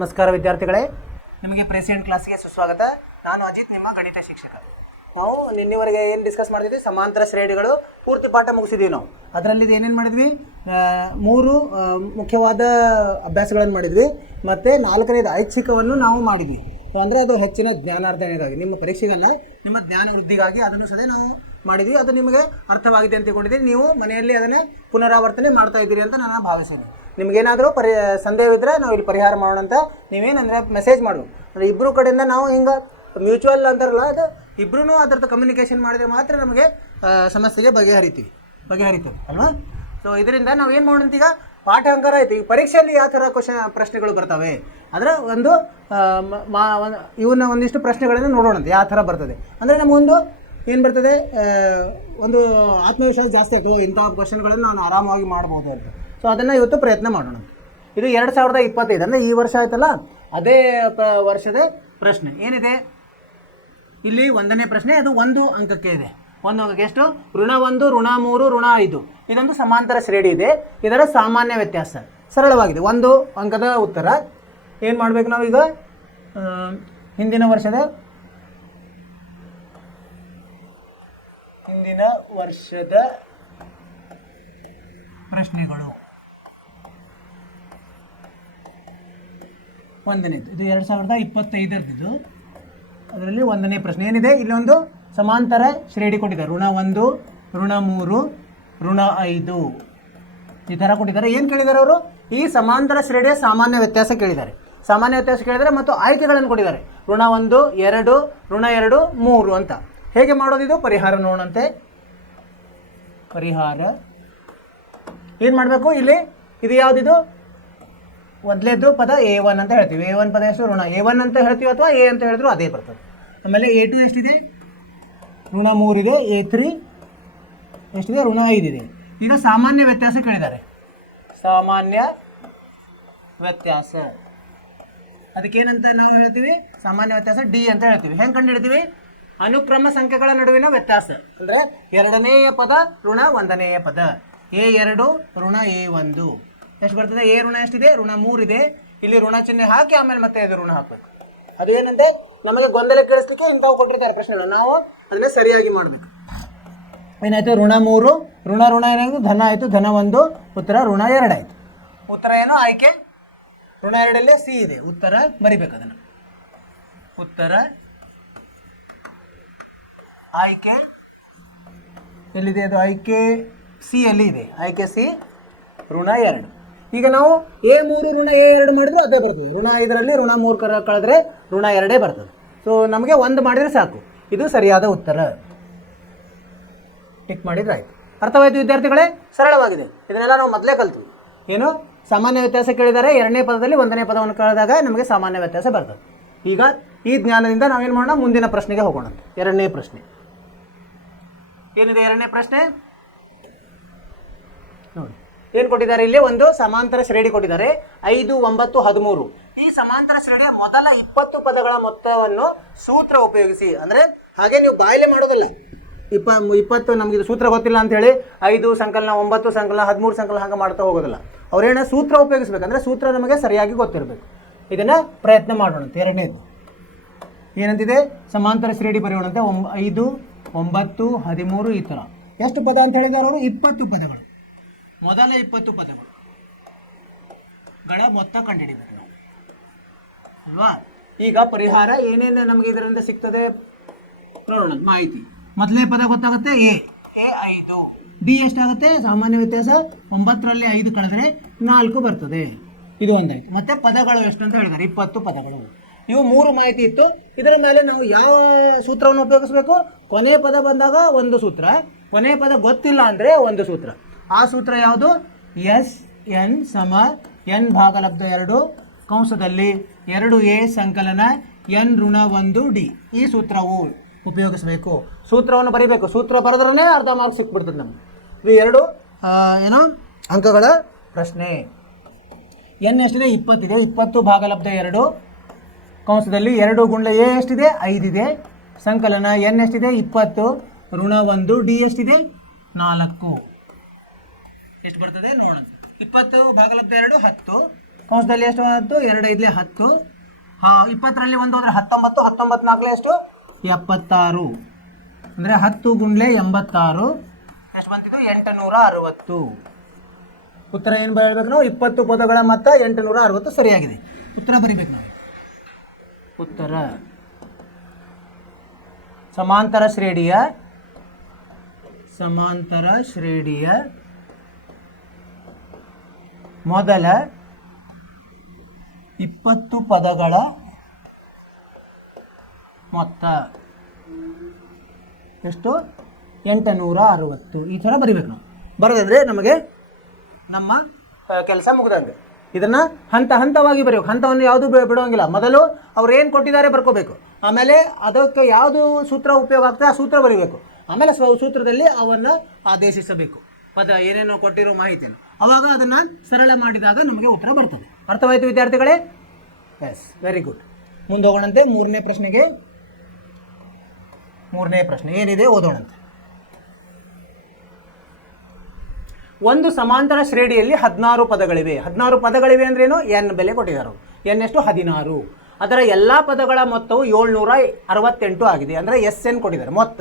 ನಮಸ್ಕಾರ ವಿದ್ಯಾರ್ಥಿಗಳೇ, ನಿಮಗೆ ಪ್ರೆಸೆಂಟ್ ಕ್ಲಾಸ್ಗೆ ಸುಸ್ವಾಗತ. ನಾನು ಅಜಿತ್, ನಿಮ್ಮ ಗಣಿತ ಶಿಕ್ಷಕ. ನಾವು ನಿನ್ನೆವರೆಗೆ ಏನು ಡಿಸ್ಕಸ್ ಮಾಡ್ತಿದ್ವಿ, ಸಮಾಂತರ ಶ್ರೇಣಿಗಳು ಪೂರ್ತಿ ಪಾಠ ಮುಗಿಸಿದ್ವಿ. ನಾವು ಅದರಲ್ಲಿ ಏನೇನು ಮಾಡಿದ್ವಿ, 3 ಮುಖ್ಯವಾದ ಅಭ್ಯಾಸಗಳನ್ನು ಮಾಡಿದ್ವಿ ಮತ್ತು 4ನೇದು ಐಚ್ಛಿಕವನ್ನು ನಾವು ಮಾಡಿದ್ವಿ. ಅಂದರೆ ಅದು ಹೆಚ್ಚಿನ ಜ್ಞಾನಾರ್ಜನೆಗಾಗಿ, ನಿಮ್ಮ ಪರೀಕ್ಷೆಗಲ್ಲ, ನಿಮ್ಮ ಜ್ಞಾನ ವೃದ್ಧಿಗಾಗಿ ಅದನ್ನು ಸಹ ನಾವು ಮಾಡಿದ್ವಿ. ಅದು ನಿಮಗೆ ಅರ್ಥವಾಗಿದೆ ಅಂತ ತಿಳ್ಕೊಂಡಿದ್ದೀರಿ. ನೀವು ಮನೆಯಲ್ಲಿ ಅದನ್ನೇ ಪುನರಾವರ್ತನೆ ಮಾಡ್ತಾ ಇದ್ದೀರಿ ಅಂತ ನಾನು ಭಾವಿಸ್ತೀನಿ. ನಿಮಗೇನಾದರೂ ಸಂದೇಹವಿದ್ದರೆ ನಾವು ಇಲ್ಲಿ ಪರಿಹಾರ ಮಾಡೋಣ ಅಂತ ನೀವೇನಂದರೆ ಮೆಸೇಜ್ ಮಾಡು. ಅಂದರೆ ಇಬ್ಬರು ಕಡೆಯಿಂದ ನಾವು ಹಿಂಗೆ ಮ್ಯೂಚುವಲ್ ಅಂತಾರಲ್ಲ, ಅದು ಇಬ್ಬರೂ ಅದರದ್ದು ಕಮ್ಯುನಿಕೇಷನ್ ಮಾಡಿದರೆ ಮಾತ್ರ ನಮಗೆ ಸಮಸ್ಯೆಗೆ ಬಗೆಹರಿತದೆ ಅಲ್ವಾ. ಸೊ ಇದರಿಂದ ನಾವು ಏನು ಮಾಡೋಣ, ಈಗ ಪಾಠ ಅಂಕಾರ ಆಯಿತು. ಈಗ ಪರೀಕ್ಷೆಯಲ್ಲಿ ಯಾವ ಥರ ಪ್ರಶ್ನೆಗಳು ಬರ್ತವೆ ಅದರ ಒಂದು ಇವನ್ನ ಒಂದಿಷ್ಟು ಪ್ರಶ್ನೆಗಳನ್ನು ನೋಡೋಣಂತೆ ಯಾವ ಥರ ಬರ್ತದೆ. ಅಂದರೆ ನಮಗೊಂದು ಏನು ಬರ್ತದೆ, ಒಂದು ಆತ್ಮವಿಶ್ವಾಸ ಜಾಸ್ತಿ ಆಗ್ತದೆ, ಇಂಥ ಕ್ವಶನ್ಗಳನ್ನು ನಾನು ಆರಾಮಾಗಿ ಮಾಡ್ಬೋದು ಅಂತ. ಸೊ ಅದನ್ನು ಇವತ್ತು ಪ್ರಯತ್ನ ಮಾಡೋಣ. ಇದು 2025 ಅಂದರೆ ಈ ವರ್ಷ ಆಯ್ತಲ್ಲ, ಅದೇ ವರ್ಷದ ಪ್ರಶ್ನೆ ಏನಿದೆ ಇಲ್ಲಿ. 1ನೇ ಪ್ರಶ್ನೆ, ಅದು 1 ಅಂಕಕ್ಕೆ ಇದೆ. 1 ಅಂಕಕ್ಕೆ ಎಷ್ಟು? ಋಣ 1, ಋಣ 3, ಋಣ 5. ಇದೊಂದು ಸಮಾಂತರ ಶ್ರೇಣಿ ಇದೆ. ಇದರ ಸಾಮಾನ್ಯ ವ್ಯತ್ಯಾಸ ಸರಳವಾಗಿದೆ. 1 ಅಂಕದ ಉತ್ತರ ಏನು ಮಾಡಬೇಕು ನಾವೀಗ, ಹಿಂದಿನ ವರ್ಷದ ಪ್ರಶ್ನೆಗಳು 1ನೇದು. ಇದು 2025 ಅದರಲ್ಲಿ 1ನೇ ಪ್ರಶ್ನೆ ಏನಿದೆ, ಇಲ್ಲೊಂದು ಸಮಾಂತರ ಶ್ರೇಣಿ ಕೊಟ್ಟಿದ್ದಾರೆ. ಋಣ 1, ಋಣ 3, ಋಣ 5 ಈ ಥರ ಕೊಟ್ಟಿದ್ದಾರೆ. ಏನು ಕೇಳಿದ್ದಾರೆ ಅವರು? ಈ ಸಮಾಂತರ ಶ್ರೇಣಿಯ ಸಾಮಾನ್ಯ ವ್ಯತ್ಯಾಸ ಕೇಳಿದ್ದಾರೆ. ಸಾಮಾನ್ಯ ವ್ಯತ್ಯಾಸ ಕೇಳಿದರೆ ಮತ್ತು ಆಯ್ಕೆಗಳನ್ನು ಕೊಟ್ಟಿದ್ದಾರೆ. ಋಣ 1, 2, ಋಣ 2, 3 ಅಂತ. ಹೇಗೆ ಮಾಡೋದಿದು? ಪರಿಹಾರ ನೋಡೋಣಂತೆ. ಪರಿಹಾರ ಏನು ಮಾಡಬೇಕು ಇಲ್ಲಿ? ಇದು ಯಾವುದಿದು? ಮೊದಲೇದು ಪದ A1 ಅಂತ ಹೇಳ್ತೀವಿ. A1 ಪದ ಎಷ್ಟು? ಋಣ A1 ಅಂತ ಹೇಳ್ತೀವಿ, ಅಥವಾ A ಅಂತ ಹೇಳಿದ್ರು ಅದೇ ಬರ್ತದೆ. ಆಮೇಲೆ A2 ಎಷ್ಟಿದೆ? ಋಣ 3 ಇದೆ. A3 ಎಷ್ಟಿದೆ? ಋಣ 5 ಇದೆ. ಈಗ ಸಾಮಾನ್ಯ ವ್ಯತ್ಯಾಸ ಕೇಳಿದ್ದಾರೆ. ಸಾಮಾನ್ಯ ವ್ಯತ್ಯಾಸ ಅದಕ್ಕೇನಂತ ನಾವು ಹೇಳ್ತೀವಿ? ಸಾಮಾನ್ಯ ವ್ಯತ್ಯಾಸ D ಅಂತ ಹೇಳ್ತೀವಿ. ಹೆಂಗೆ ಕಂಡು ಹಿಡ್ತೀವಿ? ಅನುಕ್ರಮ ಸಂಖ್ಯೆಗಳ ನಡುವಿನ ವ್ಯತ್ಯಾಸ. ಅಂದರೆ 2ನೇಯ ಪದ ಋಣ 1ನೇಯ ಪದ. A2 ಋಣ A1 ಎಷ್ಟು ಬರ್ತದೆ? A ಋಣ ಎಷ್ಟಿದೆ? ಋಣ 3 ಇದೆ. ಇಲ್ಲಿ ಋಣ ಚಿಹ್ನೆ ಹಾಕಿ ಆಮೇಲೆ ಮತ್ತೆ ಇದು ಋಣ ಹಾಕಬೇಕು. ಅದು ಏನಂತೆ ನಮಗೆ ಗೊಂದಲ ಕೇಳಿಸ್ಲಿಕ್ಕೆ ಇಂಥವು ಕೊಟ್ಟಿರ್ತಾರೆ ಪ್ರಶ್ನೆಗಳು. ನಾವು ಅದನ್ನೇ ಸರಿಯಾಗಿ ಮಾಡಬೇಕು. ಏನಾಯಿತು? ಋಣ 3, ಋಣ ಏನಾಯಿತು? ಧನ ಆಯಿತು. ಧನ 1, ಉತ್ತರ ಋಣ 2 ಆಯಿತು. ಉತ್ತರ ಏನು? ಆಯ್ಕೆ ಋಣ 2ರಲ್ಲಿ C ಇದೆ. ಉತ್ತರ ಬರಿಬೇಕು ಅದನ್ನು. ಉತ್ತರ ಆಯ್ಕೆ ಎಲ್ಲಿದೆ? ಅದು ಆಯ್ಕೆ C ಯಲ್ಲಿ ಇದೆ. ಆಯ್ಕೆ C ಋಣ 2. ಈಗ ನಾವು A3 ಋಣ A2 ಮಾಡಿದ್ರೆ ಅದೇ ಬರ್ತದೆ. ಋಣ 5ರಲ್ಲಿ ಋಣ 3 ಕಳೆದ್ರೆ ಋಣ 2 ಬರ್ತದೆ. ಸೊ ನಮಗೆ 1 ಮಾಡಿದರೆ ಸಾಕು. ಇದು ಸರಿಯಾದ ಉತ್ತರ. ಟಿಕ್ ಮಾಡಿದ್ರೆ ಆಯಿತು. ಅರ್ಥವಾಯಿತು ವಿದ್ಯಾರ್ಥಿಗಳೇ? ಸರಳವಾಗಿದೆ. ಇದನ್ನೆಲ್ಲ ನಾವು ಮೊದಲೇ ಕಲ್ತೀವಿ. ಏನು? ಸಾಮಾನ್ಯ ವ್ಯತ್ಯಾಸ ಕೇಳಿದರೆ 2ನೇ ಪದದಲ್ಲಿ 1ನೇ ಪದವನ್ನು ಕಳೆದಾಗ ನಮಗೆ ಸಾಮಾನ್ಯ ವ್ಯತ್ಯಾಸ ಬರ್ತದೆ. ಈಗ ಈ ಜ್ಞಾನದಿಂದ ನಾವೇನು ಮಾಡೋಣ, ಮುಂದಿನ ಪ್ರಶ್ನೆಗೆ ಹೋಗೋಣ. 2ನೇ ಪ್ರಶ್ನೆ ಏನಿದೆ? 2ನೇ ಪ್ರಶ್ನೆ ನೋಡಿ ಏನು ಕೊಟ್ಟಿದ್ದಾರೆ. ಇಲ್ಲಿ ಒಂದು ಸಮಾಂತರ ಶ್ರೇಣಿ ಕೊಟ್ಟಿದ್ದಾರೆ. 5, 9, 13. ಈ ಸಮಾಂತರ ಶ್ರೇಣಿಯ ಮೊದಲ 20 ಪದಗಳ ಮೊತ್ತವನ್ನು ಸೂತ್ರ ಉಪಯೋಗಿಸಿ. ಅಂದರೆ ಹಾಗೆ ನೀವು ಬಾಯಿಲೆ ಮಾಡೋದಿಲ್ಲ. 20 ನಮಗೆ ಇದು ಸೂತ್ರ ಗೊತ್ತಿಲ್ಲ ಅಂಥೇಳಿ 5 ಸಂಕಲನ 9 ಸಂಕಲನ 13 ಸಂಕಲನ ಹಾಗೆ ಮಾಡ್ತಾ ಹೋಗೋದಿಲ್ಲ. ಅವ್ರೇನ ಸೂತ್ರ ಉಪಯೋಗಿಸ್ಬೇಕು. ಅಂದರೆ ಸೂತ್ರ ನಮಗೆ ಸರಿಯಾಗಿ ಗೊತ್ತಿರಬೇಕು. ಇದನ್ನು ಪ್ರಯತ್ನ ಮಾಡೋಣ. 2ನೇದು ಏನಂತಿದೆ? ಸಮಾಂತರ ಶ್ರೇಣಿ ಬರೆಯೋಣಂತೆ. 5, 9, 13 ಈ ಥರ. ಎಷ್ಟು ಪದ ಅಂತ ಹೇಳಿದ್ದಾರೆ ಅವರು? 20 ಪದಗಳು. ಮೊದಲ 20 ಪದಗಳ ಮೊತ್ತ ಕಂಡುಹಿಡಿಬೇಕು ನಾವು ಅಲ್ವಾ. ಈಗ ಪರಿಹಾರ ಏನೇನು ನಮಗೆ ಇದರಿಂದ ಸಿಗ್ತದೆ ನೋಡೋಣ. ಮಾಹಿತಿ ಮೊದಲನೇ ಪದ ಗೊತ್ತಾಗುತ್ತೆ. A 5. D ಎಷ್ಟಾಗುತ್ತೆ? ಸಾಮಾನ್ಯ ವ್ಯತ್ಯಾಸ 9ರಲ್ಲಿ 5 ಕಳೆದ್ರೆ 4 ಬರ್ತದೆ. ಇದು ಒಂದಾಯ್ತು. ಮತ್ತೆ ಪದಗಳು ಎಷ್ಟು ಅಂತ ಹೇಳಿದ್ದಾರೆ? 20 ಪದಗಳು. ಇವು 3 ಮಾಹಿತಿ ಇತ್ತು. ಇದರ ಮೇಲೆ ನಾವು ಯಾವ ಸೂತ್ರವನ್ನು ಉಪಯೋಗಿಸಬೇಕು? ಕೊನೆಯ ಪದ ಬಂದಾಗ ಒಂದು ಸೂತ್ರ, ಕೊನೆಯ ಪದ ಗೊತ್ತಿಲ್ಲ ಅಂದರೆ ಒಂದು ಸೂತ್ರ. ಆ ಸೂತ್ರ ಯಾವುದು? SN = n ಭಾಗಲಬ್ಧ 2 ಕಂಸದಲ್ಲಿ 2a ಸಂಕಲನ n ಋಣ 1d. ಈ ಸೂತ್ರವು ಉಪಯೋಗಿಸಬೇಕು. ಸೂತ್ರವನ್ನು ಬರೀಬೇಕು. ಸೂತ್ರ ಬರೆದ್ರೇ ಅರ್ಧ ಮಾರ್ಕ್ಸ್ ಸಿಕ್ಬಿಡ್ತದೆ ನಮಗೆ. ಇದು 2 ಏನು ಅಂಕಗಳ ಪ್ರಶ್ನೆ. n ಎಷ್ಟಿದೆ? 20 ಇದೆ. 20 ಭಾಗಲಬ್ಧ 2 ಕಂಸದಲ್ಲಿ 2 ಗುಂಡ್ಲೆ a ಎಷ್ಟಿದೆ? 5 ಇದೆ. ಸಂಕಲನ n ಎಷ್ಟಿದೆ? 20 ಋಣ 1 d ಎಷ್ಟಿದೆ? 4. ಎಷ್ಟು ಬರ್ತದೆ ನೋಡೋಣ. 20 ಭಾಗಲಬ್ಧ 2 10 ಕಂಸದಲ್ಲಿ ಎಷ್ಟು ಆಯಿತು 2 5 10. 20ರಲ್ಲಿ 1 ಹೋದರೆ 19, 19 4 ಎಷ್ಟು 76, ಅಂದರೆ 10 ಗುಂಡ್ಲೆ 86 ಎಷ್ಟು ಬಂತಿದ್ದು 860. ಉತ್ತರ ಏನು ಬರಬೇಕು ನಾವು 20 ಪದಗಳ ಮೊತ್ತ 860 ಸರಿಯಾಗಿದೆ. ಉತ್ತರ ಬರಿಬೇಕು ನಾವು. ಉತ್ತರ ಸಮಾಂತರ ಶ್ರೇಣಿಯ ಮೊದಲ 20 ಪದಗಳ ಮೊತ್ತ ಎಷ್ಟು 860. ಈ ಥರ ಬರಿಬೇಕು ನಾವು. ಬರೋದಂದರೆ ನಮಗೆ ನಮ್ಮ ಕೆಲಸ ಮುಗಿದಂಗೆ. ಇದನ್ನು ಹಂತವಾಗಿ ಬರೆಯಬೇಕು. ಹಂತವನ್ನು ಯಾವುದು ಬಿಡೋಂಗಿಲ್ಲ. ಮೊದಲು ಅವ್ರು ಏನು ಕೊಟ್ಟಿದ್ದಾರೆ ಬರ್ಕೋಬೇಕು. ಆಮೇಲೆ ಅದಕ್ಕೆ ಯಾವುದು ಸೂತ್ರ ಉಪಯೋಗ ಆಗ್ತದೆ ಆ ಸೂತ್ರ ಬರೀಬೇಕು. ಆಮೇಲೆ ಸೂತ್ರದಲ್ಲಿ ಅವನ್ನು ಆದೇಶಿಸಬೇಕು. ಪದ ಏನೇನು ಕೊಟ್ಟಿರೋ ಮಾಹಿತಿಯನ್ನು ಅವಾಗ ಅದನ್ನು ಸರಳ ಮಾಡಿದಾಗ ನಮಗೆ ಉತ್ತರ ಬರ್ತದೆ. ಅರ್ಥವಾಯಿತು ವಿದ್ಯಾರ್ಥಿಗಳೇ? Yes, very good. ಮುಂದೆ ಹೋಗೋಣಂತೆ. ಮೂರನೇ ಪ್ರಶ್ನೆ ಏನಿದೆ ಓದೋಣಂತೆ. ಒಂದು ಸಮಾಂತರ ಶ್ರೇಣಿಯಲ್ಲಿ 16 ಪದಗಳಿವೆ. 16 ಪದಗಳಿವೆ ಅಂದ್ರೇನು? ಎನ್ ಬೆಲೆ ಕೊಟ್ಟಿದ್ದಾರೆ. ಎನ್ ಎಷ್ಟು 16. ಅದರ ಎಲ್ಲ ಪದಗಳ ಮೊತ್ತವು 768 ಆಗಿದೆ. ಅಂದರೆ SN ಕೊಟ್ಟಿದ್ದಾರೆ, ಮೊತ್ತ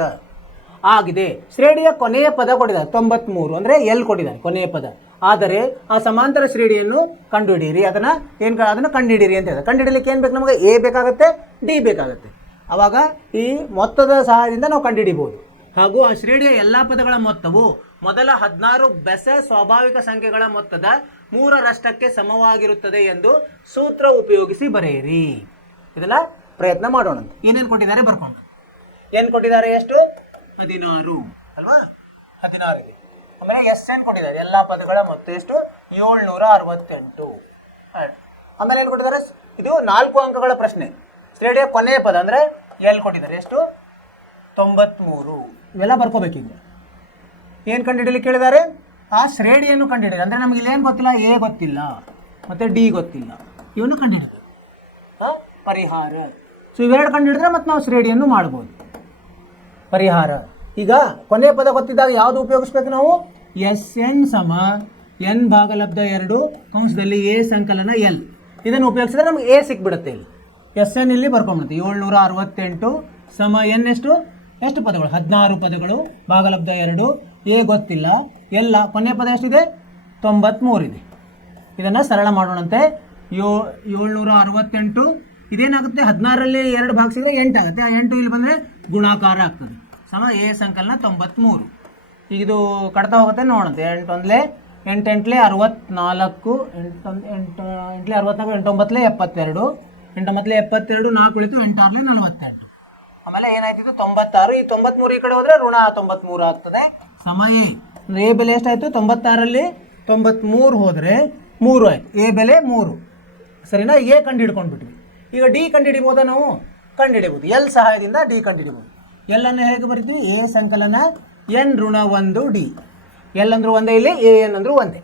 ಆಗಿದೆ. ಶ್ರೇಣಿಯ ಕೊನೆಯ ಪದ ಕೊಟ್ಟಿದ್ದಾರೆ 93, ಅಂದರೆ ಎಲ್ ಕೊಟ್ಟಿದ್ದಾರೆ ಕೊನೆಯ ಪದ. ಆದರೆ ಆ ಸಮಾಂತರ ಶ್ರೇಣಿಯನ್ನು ಕಂಡುಹಿಡಿಯಿರಿ. ಅದನ್ನು ಕಂಡುಹಿಡಿಯಿರಿ ಅಂತ ಹೇಳಿದ್ರೆ ಕಂಡುಹಿಡಿಯಲಿಕ್ಕೆ ಏನು ಬೇಕು ನಮಗೆ? ಎ ಬೇಕಾಗುತ್ತೆ, ಡಿ ಬೇಕಾಗುತ್ತೆ. ಆವಾಗ ಈ ಮೊತ್ತದ ಸಹಾಯದಿಂದ ನಾವು ಕಂಡುಹಿಡಿಬಹುದು. ಹಾಗೂ ಆ ಶ್ರೇಣಿಯ ಎಲ್ಲ ಪದಗಳ ಮೊತ್ತವು ಮೊದಲ 16 ಬೆಸ ಸ್ವಾಭಾವಿಕ ಸಂಖ್ಯೆಗಳ ಮೊತ್ತದ 3ರಷ್ಟಕ್ಕೆ ಸಮವಾಗಿರುತ್ತದೆ ಎಂದು ಸೂತ್ರ ಉಪಯೋಗಿಸಿ ಬರೆಯಿರಿ. ಇದೆಲ್ಲ ಪ್ರಯತ್ನ ಮಾಡೋಣ. ಏನೇನು ಕೊಟ್ಟಿದ್ದಾರೆ ಬರ್ಕೊಂಡು. ಏನು ಕೊಟ್ಟಿದ್ದಾರೆ? ಎಷ್ಟು 16 ಅಲ್ವಾ? 16 ಇದೆ. ಆಮೇಲೆ SN ಕೊಟ್ಟಿದ್ದಾರೆ ಎಲ್ಲ ಪದಗಳ ಮೊತ್ತ ಎಷ್ಟು 768. ಆಮೇಲೆ ಏನು ಕೊಟ್ಟಿದ್ದಾರೆ? ಇದು 4 ಅಂಕಗಳ ಪ್ರಶ್ನೆ. ಶ್ರೇಣಿಯ ಕೊನೆಯ ಪದ ಅಂದರೆ ಎಲ್ ಕೊಟ್ಟಿದ್ದಾರೆ ಎಷ್ಟು 93. ಇವೆಲ್ಲ ಬರ್ಕೋಬೇಕೀಗ. ಏನು ಕಂಡುಹಿಡಿಯಲಿಕ್ಕೆ ಕೇಳಿದ್ದಾರೆ? ಆ ಶ್ರೇಣಿಯನ್ನು ಕಂಡುಹಿಡಿಯಿರಿ. ಅಂದರೆ ನಮಗೆ ಇಲ್ಲೇನು ಗೊತ್ತಿಲ್ಲ, ಎ ಗೊತ್ತಿಲ್ಲ ಮತ್ತು ಡಿ ಗೊತ್ತಿಲ್ಲ. ಇವನ್ನು ಕಂಡುಹಿಡಿದು ಪರಿಹಾರ. ಸೊ ಇವೆರಡು ಕಂಡುಹಿಡಿದ್ರೆ ಮತ್ತೆ ನಾವು ಶ್ರೇಣಿಯನ್ನು ಮಾಡ್ಬೋದು. ಪರಿಹಾರ. ಈಗ ಕೊನೆಯ ಪದ ಗೊತ್ತಿದ್ದಾಗ ಯಾವುದು ಉಪಯೋಗಿಸ್ಬೇಕು ನಾವು? SN ಸಮ ಎನ್ ಭಾಗಲಬ್ಧ 2 ಕಂಸದಲ್ಲಿ ಎ ಸಂಕಲನ ಎಲ್. ಇದನ್ನು ಉಪಯೋಗಿಸಿದ್ರೆ ನಮಗೆ ಎ ಸಿಕ್ಬಿಡುತ್ತೆ. ಇಲ್ಲಿ SN ಇಲ್ಲಿ ಬರ್ಕೊಂಬಿಡುತ್ತೆ. 768 ಸಮ ಎನ್ ಎಷ್ಟು ಪದಗಳು? 16 ಪದಗಳು. ಭಾಗಲಬ್ಧ 2, ಎ ಗೊತ್ತಿಲ್ಲ, ಎಲ್ಲ ಕೊನೆಯ ಪದ ಎಷ್ಟಿದೆ 93 ಇದೆ. ಇದನ್ನು ಸರಳ ಮಾಡೋಣಂತೆ. 768 ಇದೇನಾಗುತ್ತೆ? 16ರಲ್ಲಿ 2 ಭಾಗಿಸಿದ್ರೆ 8 ಆಗುತ್ತೆ. ಆ 8 ಇಲ್ಲಿ ಬಂದರೆ ಗುಣಾಕಾರ ಆಗ್ತದೆ. ಸಮ ಎ ಸಂಕಲನ 93. ಈಗ ಇದು ಕಟ್ತಾ ಹೋಗುತ್ತೆ ನೋಡಂತೆ. 8 8 8 64, 8 8 64, 8 9 72, 8 9 72, 4 ಉಳಿತು, 8 6 48. ಆಮೇಲೆ ಏನಾಯ್ತಿತ್ತು 96. ಈ 93 ಈ ಕಡೆ ಹೋದರೆ ಋಣ 93 ಆಗ್ತದೆ. ಸಮ ಎ ಬೆಲೆ ಎಷ್ಟಾಯಿತು? 96ರಲ್ಲಿ 93 ಹೋದರೆ 3 ಆಯಿತು. ಎ ಬೆಲೆ 3 ಸರಿನಾ? ಎ ಕಂಡು ಹಿಡ್ಕೊಂಡ್ಬಿಟ್ವಿ. ಈಗ ಡಿ ಕಂಡು ಹಿಡಿಬೋದಾ? ನಾವು ಕಂಡುಹಿಡಿಬೋದು. ಎಲ್ ಸಹಾಯದಿಂದ ಡಿ ಕಂಡು ಹಿಡಿಬೋದು. ಎಲ್ ಅನ್ನು ಹೇಗೆ ಬರಿತೀವಿ? ಎ ಸಂಕಲನ ಎನ್ ಋಣ 1 ಡಿ. ಎಲ್ ಅಂದ್ರೂ ಒಂದೇ, ಇಲ್ಲಿ ಎ ಎನ್ ಅಂದ್ರೂ ಒಂದೇ.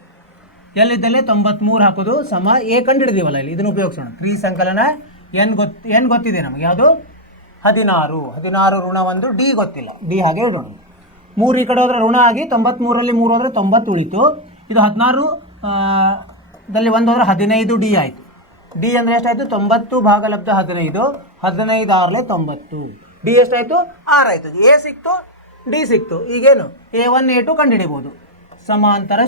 ಎಲ್ಲಿದ್ದಲ್ಲಿ 93 ಹಾಕೋದು ಸಮ ಎ ಕಂಡು ಹಿಡಿದೀವಲ್ಲ, ಇಲ್ಲಿ ಇದನ್ನು ಉಪಯೋಗಿಸೋಣ. 3 ಸಂಕಲನ ಎನ್ ಗೊತ್ತಿದೆ ನಮಗೆ, ಯಾವುದು 16. 16 ಋಣ 1 ಡಿ ಗೊತ್ತಿಲ್ಲ, ಡಿ ಹಾಗೆ ಇಡೋಣ. 3 ಈ ಕಡೆ ಹೋದರೆ ಋಣ ಆಗಿ 93ರಲ್ಲಿ 3 ಹೋದರೆ 90 ಉಳಿತು. ಇದು 16 ದಲ್ಲಿ 1 ಹೋದರೆ 15 ಡಿ ಆಯಿತು. ಡಿ ಅಂದರೆ ಎಷ್ಟಾಯಿತು? 90 ಭಾಗಲಬ್ಧ 15, 15 6 90. ಡಿ ಎಷ್ಟಾಯಿತು? 6 ಆಯಿತು. ಎ ಸಿಕ್ತು, ಡಿ ಸಿಕ್ತು. ಈಗೇನು A1 A2 ಕಂಡುಹಿಡಿಬೋದು. ಸಮಾಂತರ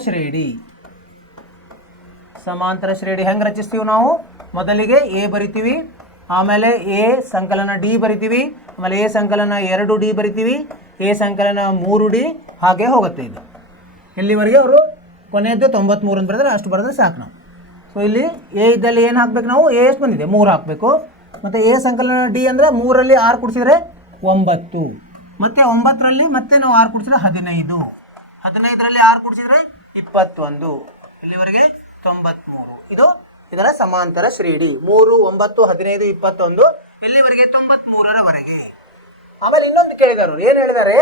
ಶ್ರೇಣಿ ಹೆಂಗೆ ರಚಿಸ್ತೀವಿ ನಾವು? ಮೊದಲಿಗೆ ಎ ಬರಿತೀವಿ, ಆಮೇಲೆ ಎ ಸಂಕಲನ ಡಿ ಬರಿತೀವಿ, ಆಮೇಲೆ ಎ ಸಂಕಲನ 2 ಡಿ ಬರಿತೀವಿ, ಎ ಸಂಕಲನ 3 ಡಿ, ಹಾಗೆ ಹೋಗುತ್ತೆ. ಇದು ಇಲ್ಲಿವರೆಗೆ ಅವರು ಕೊನೆಯದ್ದು 93 ಅಂತ ಬರೆದ್ರೆ ಅಷ್ಟು ಬರೆದ್ರೆ ಸಾಕು ನಾವು. ಸೊ ಇಲ್ಲಿ ಎ ಇದ್ದಲ್ಲಿ ಏನು ಹಾಕ್ಬೇಕು ನಾವು? ಎ ಎಷ್ಟು ಬಂದಿದೆ 3 ಹಾಕಬೇಕು. ಮತ್ತು ಎ ಸಂಕಲನ ಡಿ ಅಂದರೆ 3ರಲ್ಲಿ 6 ಕುಡಿಸಿದ್ರೆ 9, ಮತ್ತು 9ರಲ್ಲಿ ಮತ್ತೆ ನಾವು 6 ಕುಡಿಸಿದ್ರೆ 15, 15ರಲ್ಲಿ 6 ಕುಡಿಸಿದ್ರೆ 21, ಇಲ್ಲಿವರೆಗೆ 93. ಇದು ಇದರ ಸಮಾಂತರ ಶ್ರೇಣಿ. 3 9 15 21 ಇಲ್ಲಿವರೆಗೆ 93ರವರೆಗೆ. ಆಮೇಲೆ ಇನ್ನೊಂದು ಕೇಳಿದರು, ಏನು ಹೇಳಿದ್ದಾರೆ?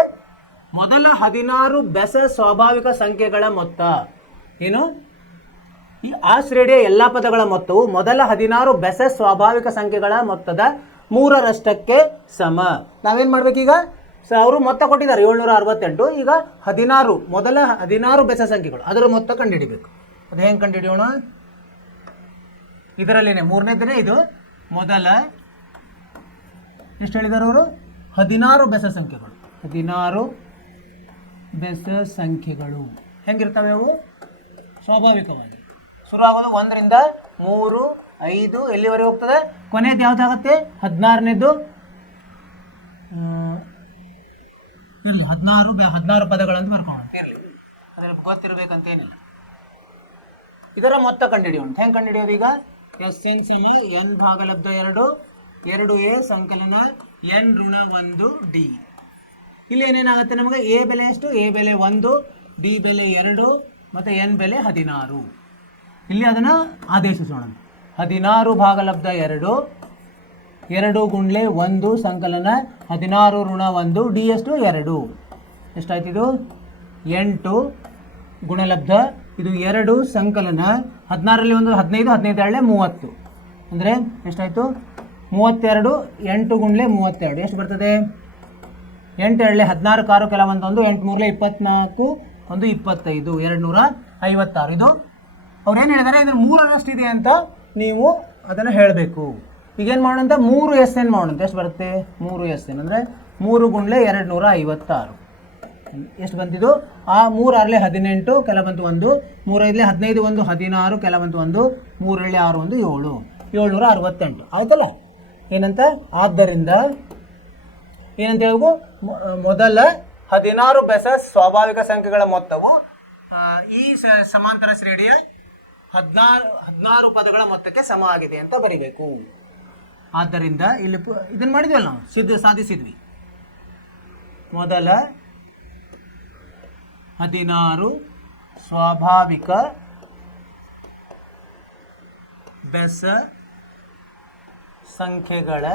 ಮೊದಲ 16 ಬೆಸ ಸ್ವಾಭಾವಿಕ ಸಂಖ್ಯೆಗಳ ಮೊತ್ತ ಏನು? ಆ ಶ್ರೇಣಿಯ ಎಲ್ಲ ಪದಗಳ ಮೊತ್ತವು ಮೊದಲ 16 ಬೆಸ ಸ್ವಾಭಾವಿಕ ಸಂಖ್ಯೆಗಳ ಮೊತ್ತದ 3ರಷ್ಟಕ್ಕೆ ಸಮ. ನಾವೇನು ಮಾಡ್ಬೇಕೀಗ? ಅವರು ಮೊತ್ತ ಕೊಟ್ಟಿದ್ದಾರೆ 768. ಈಗ 16 ಮೊದಲ 16 ಬೆಸ ಸಂಖ್ಯೆಗಳು ಅದರ ಮೊತ್ತ ಕಂಡುಹಿಡಿಬೇಕು. ಅದು ಹೆಂಗೆ ಕಂಡುಹಿಡಿಯೋಣ? ಇದರಲ್ಲಿನೇ ಮೂರನೇದನೇ ಇದು ಮೊದಲ ಎಷ್ಟು ಹೇಳಿದ್ದಾರೆ ಅವರು 16 ಬೆಸ ಸಂಖ್ಯೆಗಳು 16 ಬೆಸ ಸಂಖ್ಯೆಗಳು ಹೆಂಗಿರ್ತವೆ ಅವು ಸ್ವಾಭಾವಿಕವಾಗಿ ಶುರು ಆಗೋದು 1 ರಿಂದ 3 5 ಎಲ್ಲಿವರೆಗೆ ಹೋಗ್ತದೆ ಕೊನೆಯದು ಯಾವುದಾಗತ್ತೆ 16ನೇದು ಇರಲಿ 16 ಪದಗಳಂತ ಬರ್ಕೊಂಡು ಇರಲಿ ಅದ್ರಲ್ಲಿ ಗೊತ್ತಿರಬೇಕಂತೇನಿಲ್ಲ ಇದರ ಮೊತ್ತ ಕಂಡುಹಿಡಿಯೋಣ ಹೆಂಗೆ ಕಂಡುಹಿಡಿಯೋದು ಈಗ ಎಸ್ ಎನ್ ಸಮ ಎನ್ ಭಾಗಲಬ್ಧ 2 ಎ ಸಂಕಲನ ಎನ್ ಋಣ 1 ಡಿ ಇಲ್ಲಿ ಏನೇನಾಗುತ್ತೆ ನಮಗೆ ಎ ಬೆಲೆ ಎಷ್ಟು ಎ ಬೆಲೆ 1 ಡಿ ಬೆಲೆ 2 ಮತ್ತು ಎನ್ ಬೆಲೆ 16 ಇಲ್ಲಿ ಅದನ್ನು ಆದೇಶಿಸೋಣ 16 ಭಾಗಲಬ್ಧ 2 ಗುಂಡ್ಲೆ 1 ಸಂಕಲನ 16 ಋಣ 1 ಡಿ ಎಷ್ಟು 2 ಎಷ್ಟಾಯ್ತು ಇದು 8 ಗುಣಲಬ್ಧ ಇದು 2 ಸಂಕಲನ 16ರಲ್ಲಿ 1 15 15 ಎರಡಲೆ 30 ಅಂದರೆ ಎಷ್ಟಾಯಿತು 32 8 ಗುಂಡ್ಲೆ 32 ಎಷ್ಟು ಬರ್ತದೆ 8 ಎರಡಲೆ 16 ಕಾರು ಕೆಲವೊಂದೊಂದು 8 ಮೂರಲೆ 24 1 25 256 ಇದು ಅವ್ರು ಏನು ಹೇಳಿದ್ದಾರೆ ಇದ್ರ 3ರಷ್ಟು ಇದೆ ಅಂತ ನೀವು ಅದನ್ನು ಹೇಳಬೇಕು ಈಗೇನು ಮಾಡೋಣ 3 ಎಸ್ ಎನ್ ಮಾಡೋಣ ಎಷ್ಟು ಬರುತ್ತೆ 3 ಎಸ್ ಎನ್ ಅಂದರೆ 3 ಗುಂಡ್ಲೆ 256 ಎಷ್ಟು ಬಂತಿದ್ದು ಆ 3 6ಲೆ 18 ಕೆಲ ಬಂತು 1 3 5ಲೆ 15 1 16 ಕೆಲ ಬಂತು 1 3 7 6 1 7 768 ಆಯ್ತಲ್ಲ ಏನಂತ ಆದ್ದರಿಂದ ಏನಂತ ಹೇಳ್ಬೇಕು ಮೊದಲ 16 ಬೆಸ ಸ್ವಾಭಾವಿಕ ಸಂಖ್ಯೆಗಳ ಮೊತ್ತವು ಈ ಸಮಾಂತರ ಶ್ರೇಣಿಯ 16 ಪದಗಳ ಮೊತ್ತಕ್ಕೆ ಸಮ ಆಗಿದೆ ಅಂತ ಬರಿಬೇಕು ಆದ್ದರಿಂದ ಇಲ್ಲಿ ಇದನ್ನು ಮಾಡಿದ್ವಲ್ಲ ನಾವು ಸಾಧಿಸಿದ್ವಿ ಮೊದಲ 16 ಸ್ವಾಭಾವಿಕ ಬೆಸ ಸಂಖ್ಯೆಗಳ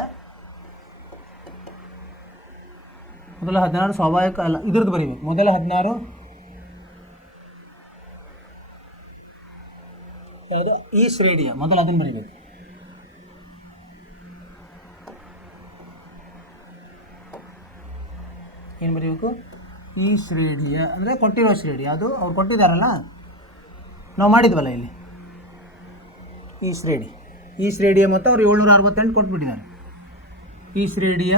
ಮೊದಲ 16 ಸ್ವಾಭಾವಿಕ ಅಲ್ಲ ಇದ್ರದ್ದು ಬರೀಬೇಕು ಮೊದಲ 16 ಯಾವುದು ಈ ಶ್ರೇಣಿಯ ಮೊದಲು ಅದನ್ನು ಬರೀಬೇಕು ಏನು ಬರೀಬೇಕು ಈ ಶ್ರೇಣಿಯ ಅಂದರೆ ಕೊಟ್ಟಿರೋ ಶ್ರೇಣಿ ಅದು ಅವ್ರು ಕೊಟ್ಟಿದ್ದಾರಲ್ಲ ನಾವು ಮಾಡಿದ್ವಲ್ಲ ಇಲ್ಲಿ ಈ ಶ್ರೇಣಿಯ ಮೊತ್ತ ಅವರು 768 ಕೊಟ್ಬಿಟ್ಟಿದ್ದಾರೆ ಈ ಶ್ರೇಣಿಯ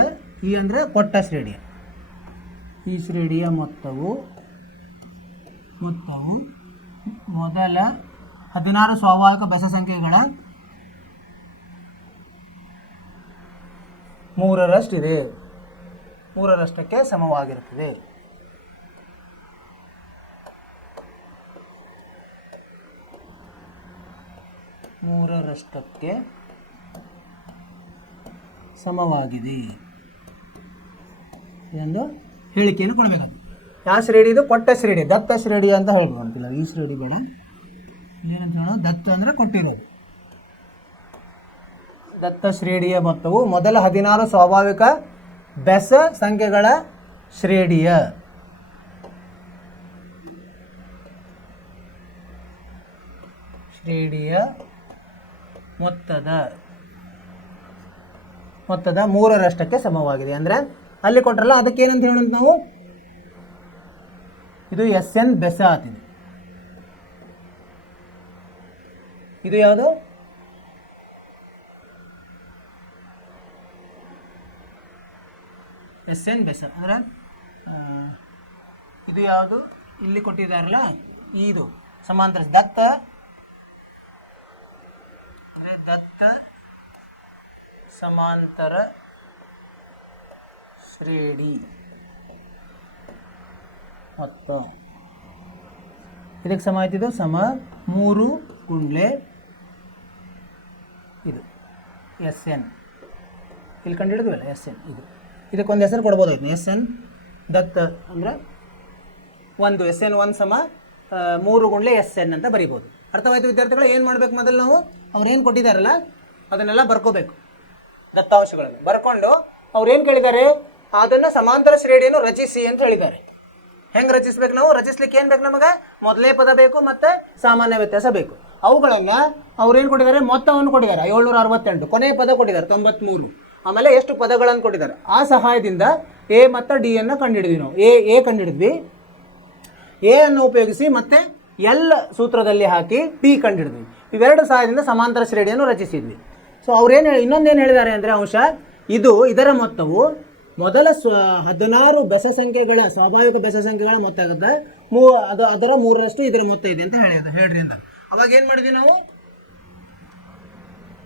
ಈ ಅಂದರೆ ಕೊಟ್ಟ ಶ್ರೇಣಿಯ ಈ ಶ್ರೇಣಿಯ ಮೊತ್ತವು ಮೊದಲ 16 ಸ್ವಾಭಾವಿಕ ಬೆಸ ಸಂಖ್ಯೆಗಳ 3ರಷ್ಟಿದೆ 3ರಷ್ಟಕ್ಕೆ ಸಮವಾಗಿರುತ್ತದೆ ಮೂರರಷ್ಟಕ್ಕೆ ಸಮವಾಗಿದೆ ಎಂದು ಹೇಳಿಕೆಯನ್ನು ಕೊಡಬೇಕಾಗ್ತದೆ ಯಾವ ಶ್ರೇಣಿ ಇದು ಕೊಟ್ಟ ಶ್ರೇಣಿ ದತ್ತ ಶ್ರೇಣಿ ಅಂತ ಹೇಳ್ಬೋದು ಅಂತಿಲ್ಲ ಈ ಶ್ರೇಣಿ ಬೇಡ ಏನಂತ ಹೇಳೋಣ ದತ್ತ ಅಂದರೆ ಕೊಟ್ಟಿರೋದು ದತ್ತ ಶ್ರೇಣಿಯ ಮೊತ್ತವು ಮೊದಲ 16 ಸ್ವಾಭಾವಿಕ ಬೆಸ ಸಂಖ್ಯೆಗಳ ಶ್ರೇಣಿಯ ಮೊತ್ತದ 3ರಷ್ಟಕ್ಕೆ ಸಮವಾಗಿದೆ ಅಂದರೆ ಅಲ್ಲಿ ಕೊಟ್ಟರಲ್ಲ ಅದಕ್ಕೆ ಏನಂತ ಹೇಳೋದು ನಾವು ಇದು ಎಸ್ ಎನ್ ಬೆಸ ಆತಿದೆ ಇದು ಯಾವುದು ಎಸ್ ಎನ್ ಬೆಸ ಅಂದರೆ ಇದು ಯಾವುದು ಇಲ್ಲಿ ಕೊಟ್ಟಿದ್ದಾರಲ್ಲ ಇದು ಸಮಾಂತರ ದತ್ತ ಸಮಾಂತರ ಶ್ರೇಣಿ ಮತ್ತು ಇದಕ್ಕೆ ಸಮ ಆಯ್ತಿದ್ದು ಸಮ 3 ಗುಂಡ್ಲೆ ಇದು ಎಸ್ ಎನ್ ಇಲ್ಲಿ ಕಂಡು ಹಿಡಿದ್ವಲ್ಲ ಎಸ್ ಎನ್ ಇದಕ್ಕೊಂದು ಹೆಸರು ಕೊಡ್ಬೋದಾಯ್ತು ಎಸ್ ಎನ್ ದತ್ತ ಅಂದರೆ 1 ಎಸ್ ಎನ್ 1 ಸಮ 3 ಗುಂಡ್ಲೆ ಎಸ್ ಎನ್ ಅಂತ ಬರಿಬೋದು ಅರ್ಥವಾಯ್ತು ವಿದ್ಯಾರ್ಥಿಗಳು ಏನು ಮಾಡಬೇಕು ಮೊದಲು ನಾವು ಅವ್ರು ಏನು ಕೊಟ್ಟಿದ್ದಾರಲ್ಲ ಅದನ್ನೆಲ್ಲ ಬರ್ಕೋಬೇಕು ದತ್ತಾಂಶಗಳನ್ನು ಬರ್ಕೊಂಡು ಅವ್ರು ಏನು ಕೇಳಿದ್ದಾರೆ ಅದನ್ನು ಸಮಾಂತರ ಶ್ರೇಣಿಯನ್ನು ರಚಿಸಿ ಅಂತ ಹೇಳಿದ್ದಾರೆ ಹೆಂಗೆ ರಚಿಸ್ಬೇಕು ನಾವು ರಚಿಸ್ಲಿಕ್ಕೆ ಏನು ಬೇಕು ನಮಗೆ ಮೊದಲೇ ಪದ ಬೇಕು ಮತ್ತು ಸಾಮಾನ್ಯ ವ್ಯತ್ಯಾಸ ಬೇಕು ಅವುಗಳನ್ನು ಅವ್ರು ಏನು ಕೊಟ್ಟಿದ್ದಾರೆ ಮೊತ್ತವನ್ನು ಕೊಟ್ಟಿದ್ದಾರೆ 768 ಕೊನೆಯ ಪದ ಕೊಟ್ಟಿದ್ದಾರೆ 93 ಆಮೇಲೆ ಎಷ್ಟು ಪದಗಳನ್ನು ಕೊಟ್ಟಿದ್ದಾರೆ ಆ ಸಹಾಯದಿಂದ ಎ ಮತ್ತು ಡಿ ಅನ್ನು ಕಂಡುಹಿಡಿದ್ವಿ ನಾವು ಎ ಕಂಡುಹಿಡಿದ್ವಿ ಎ ಅನ್ನು ಉಪಯೋಗಿಸಿ ಮತ್ತೆ ಎಲ್ ಸೂತ್ರದಲ್ಲಿ ಹಾಕಿ ಪಿ ಕಂಡುಹಿಡಿದ್ವಿ ಇವೆರಡು ಸಹಾಯದಿಂದ ಸಮಾಂತರ ಶ್ರೇಣಿಯನ್ನು ರಚಿಸಿದ್ವಿ. ಸೊ ಅವ್ರೇನು ಇನ್ನೊಂದೇನು ಹೇಳಿದ್ದಾರೆ ಅಂದರೆ ಅಂಶ ಇದರ ಮೊತ್ತವು ಮೊದಲ 16 ಬೆಸ ಸಂಖ್ಯೆಗಳ ಸ್ವಾಭಾವಿಕ ಬೆಸ ಸಂಖ್ಯೆಗಳ ಮೊತ್ತ ಆಗುತ್ತೆ. ಅದರ 3ರಷ್ಟು ಇದರ ಮೊತ್ತ ಇದೆ ಅಂತ ಹೇಳ್ರಿ ಅಂತ. ಅವಾಗ ಏನು ಮಾಡಿದ್ವಿ ನಾವು,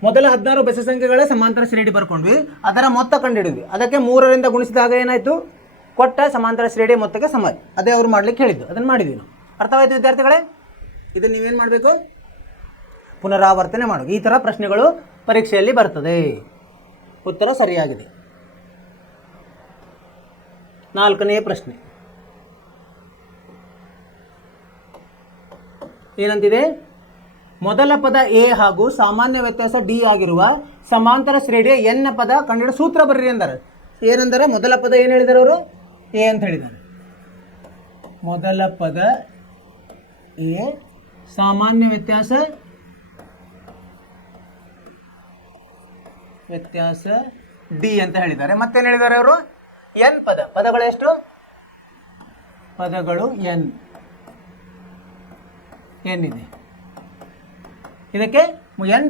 ಮೊದಲ 16 ಬೆಸ ಸಂಖ್ಯೆಗಳ ಸಮಾಂತರ ಶ್ರೇಣಿ ಬರ್ಕೊಂಡ್ವಿ, ಅದರ ಮೊತ್ತ ಕಂಡುಹಿಡಿದ್ವಿ. ಅದಕ್ಕೆ 3ರಿಂದ ಗುಣಿಸಿದಾಗ ಏನಾಯಿತು, ಕೊಟ್ಟ ಸಮಾಂತರ ಶ್ರೇಣಿ ಮೊತ್ತಕ್ಕೆ ಸಮ. ಅದೇ ಅವರು ಮಾಡ್ಲಿಕ್ಕೆ ಹೇಳಿದ್ದು, ಅದನ್ನು ಮಾಡಿದ್ವಿ ನಾವು. ಅರ್ಥವಾಯಿತು ವಿದ್ಯಾರ್ಥಿಗಳೇ? ಇದನ್ನು ನೀವೇನು ಮಾಡಬೇಕು, ಪುನರಾವರ್ತನೆ ಮಾಡಬೇಕು. ಈ ಥರ ಪ್ರಶ್ನೆಗಳು ಪರೀಕ್ಷೆಯಲ್ಲಿ ಬರ್ತದೆ. ಉತ್ತರ ಸರಿಯಾಗಿದೆ. 4ನೇ ಪ್ರಶ್ನೆ ಏನಂತಿದೆ, ಮೊದಲ ಪದ ಎ ಹಾಗೂ ಸಾಮಾನ್ಯ ವ್ಯತ್ಯಾಸ ಡಿ ಆಗಿರುವ ಸಮಾಂತರ ಶ್ರೇಣಿಯ ಎನ್ ಪದ ಕಂಡುಹಿಡಿದ ಸೂತ್ರ ಬರ್ರಿ ಅಂತಾರೆ. ಏನಂದರೆ ಮೊದಲ ಪದ ಏನು ಹೇಳಿದ್ದಾರೆ ಅವರು, ಎ ಅಂತ ಹೇಳಿದ್ದಾರೆ. ಮೊದಲ ಪದ ಎ, ಸಾಮಾನ್ಯ ವ್ಯತ್ಯಾಸ ಡಿ ಅಂತ ಹೇಳಿದ್ದಾರೆ. ಮತ್ತೇನು ಹೇಳಿದ್ದಾರೆ ಅವರು, ಎನ್ ಪದಗಳು ಎಷ್ಟು, ಪದಗಳು ಎನ್ ಇದೆ. ಇದಕ್ಕೆ ಎನ್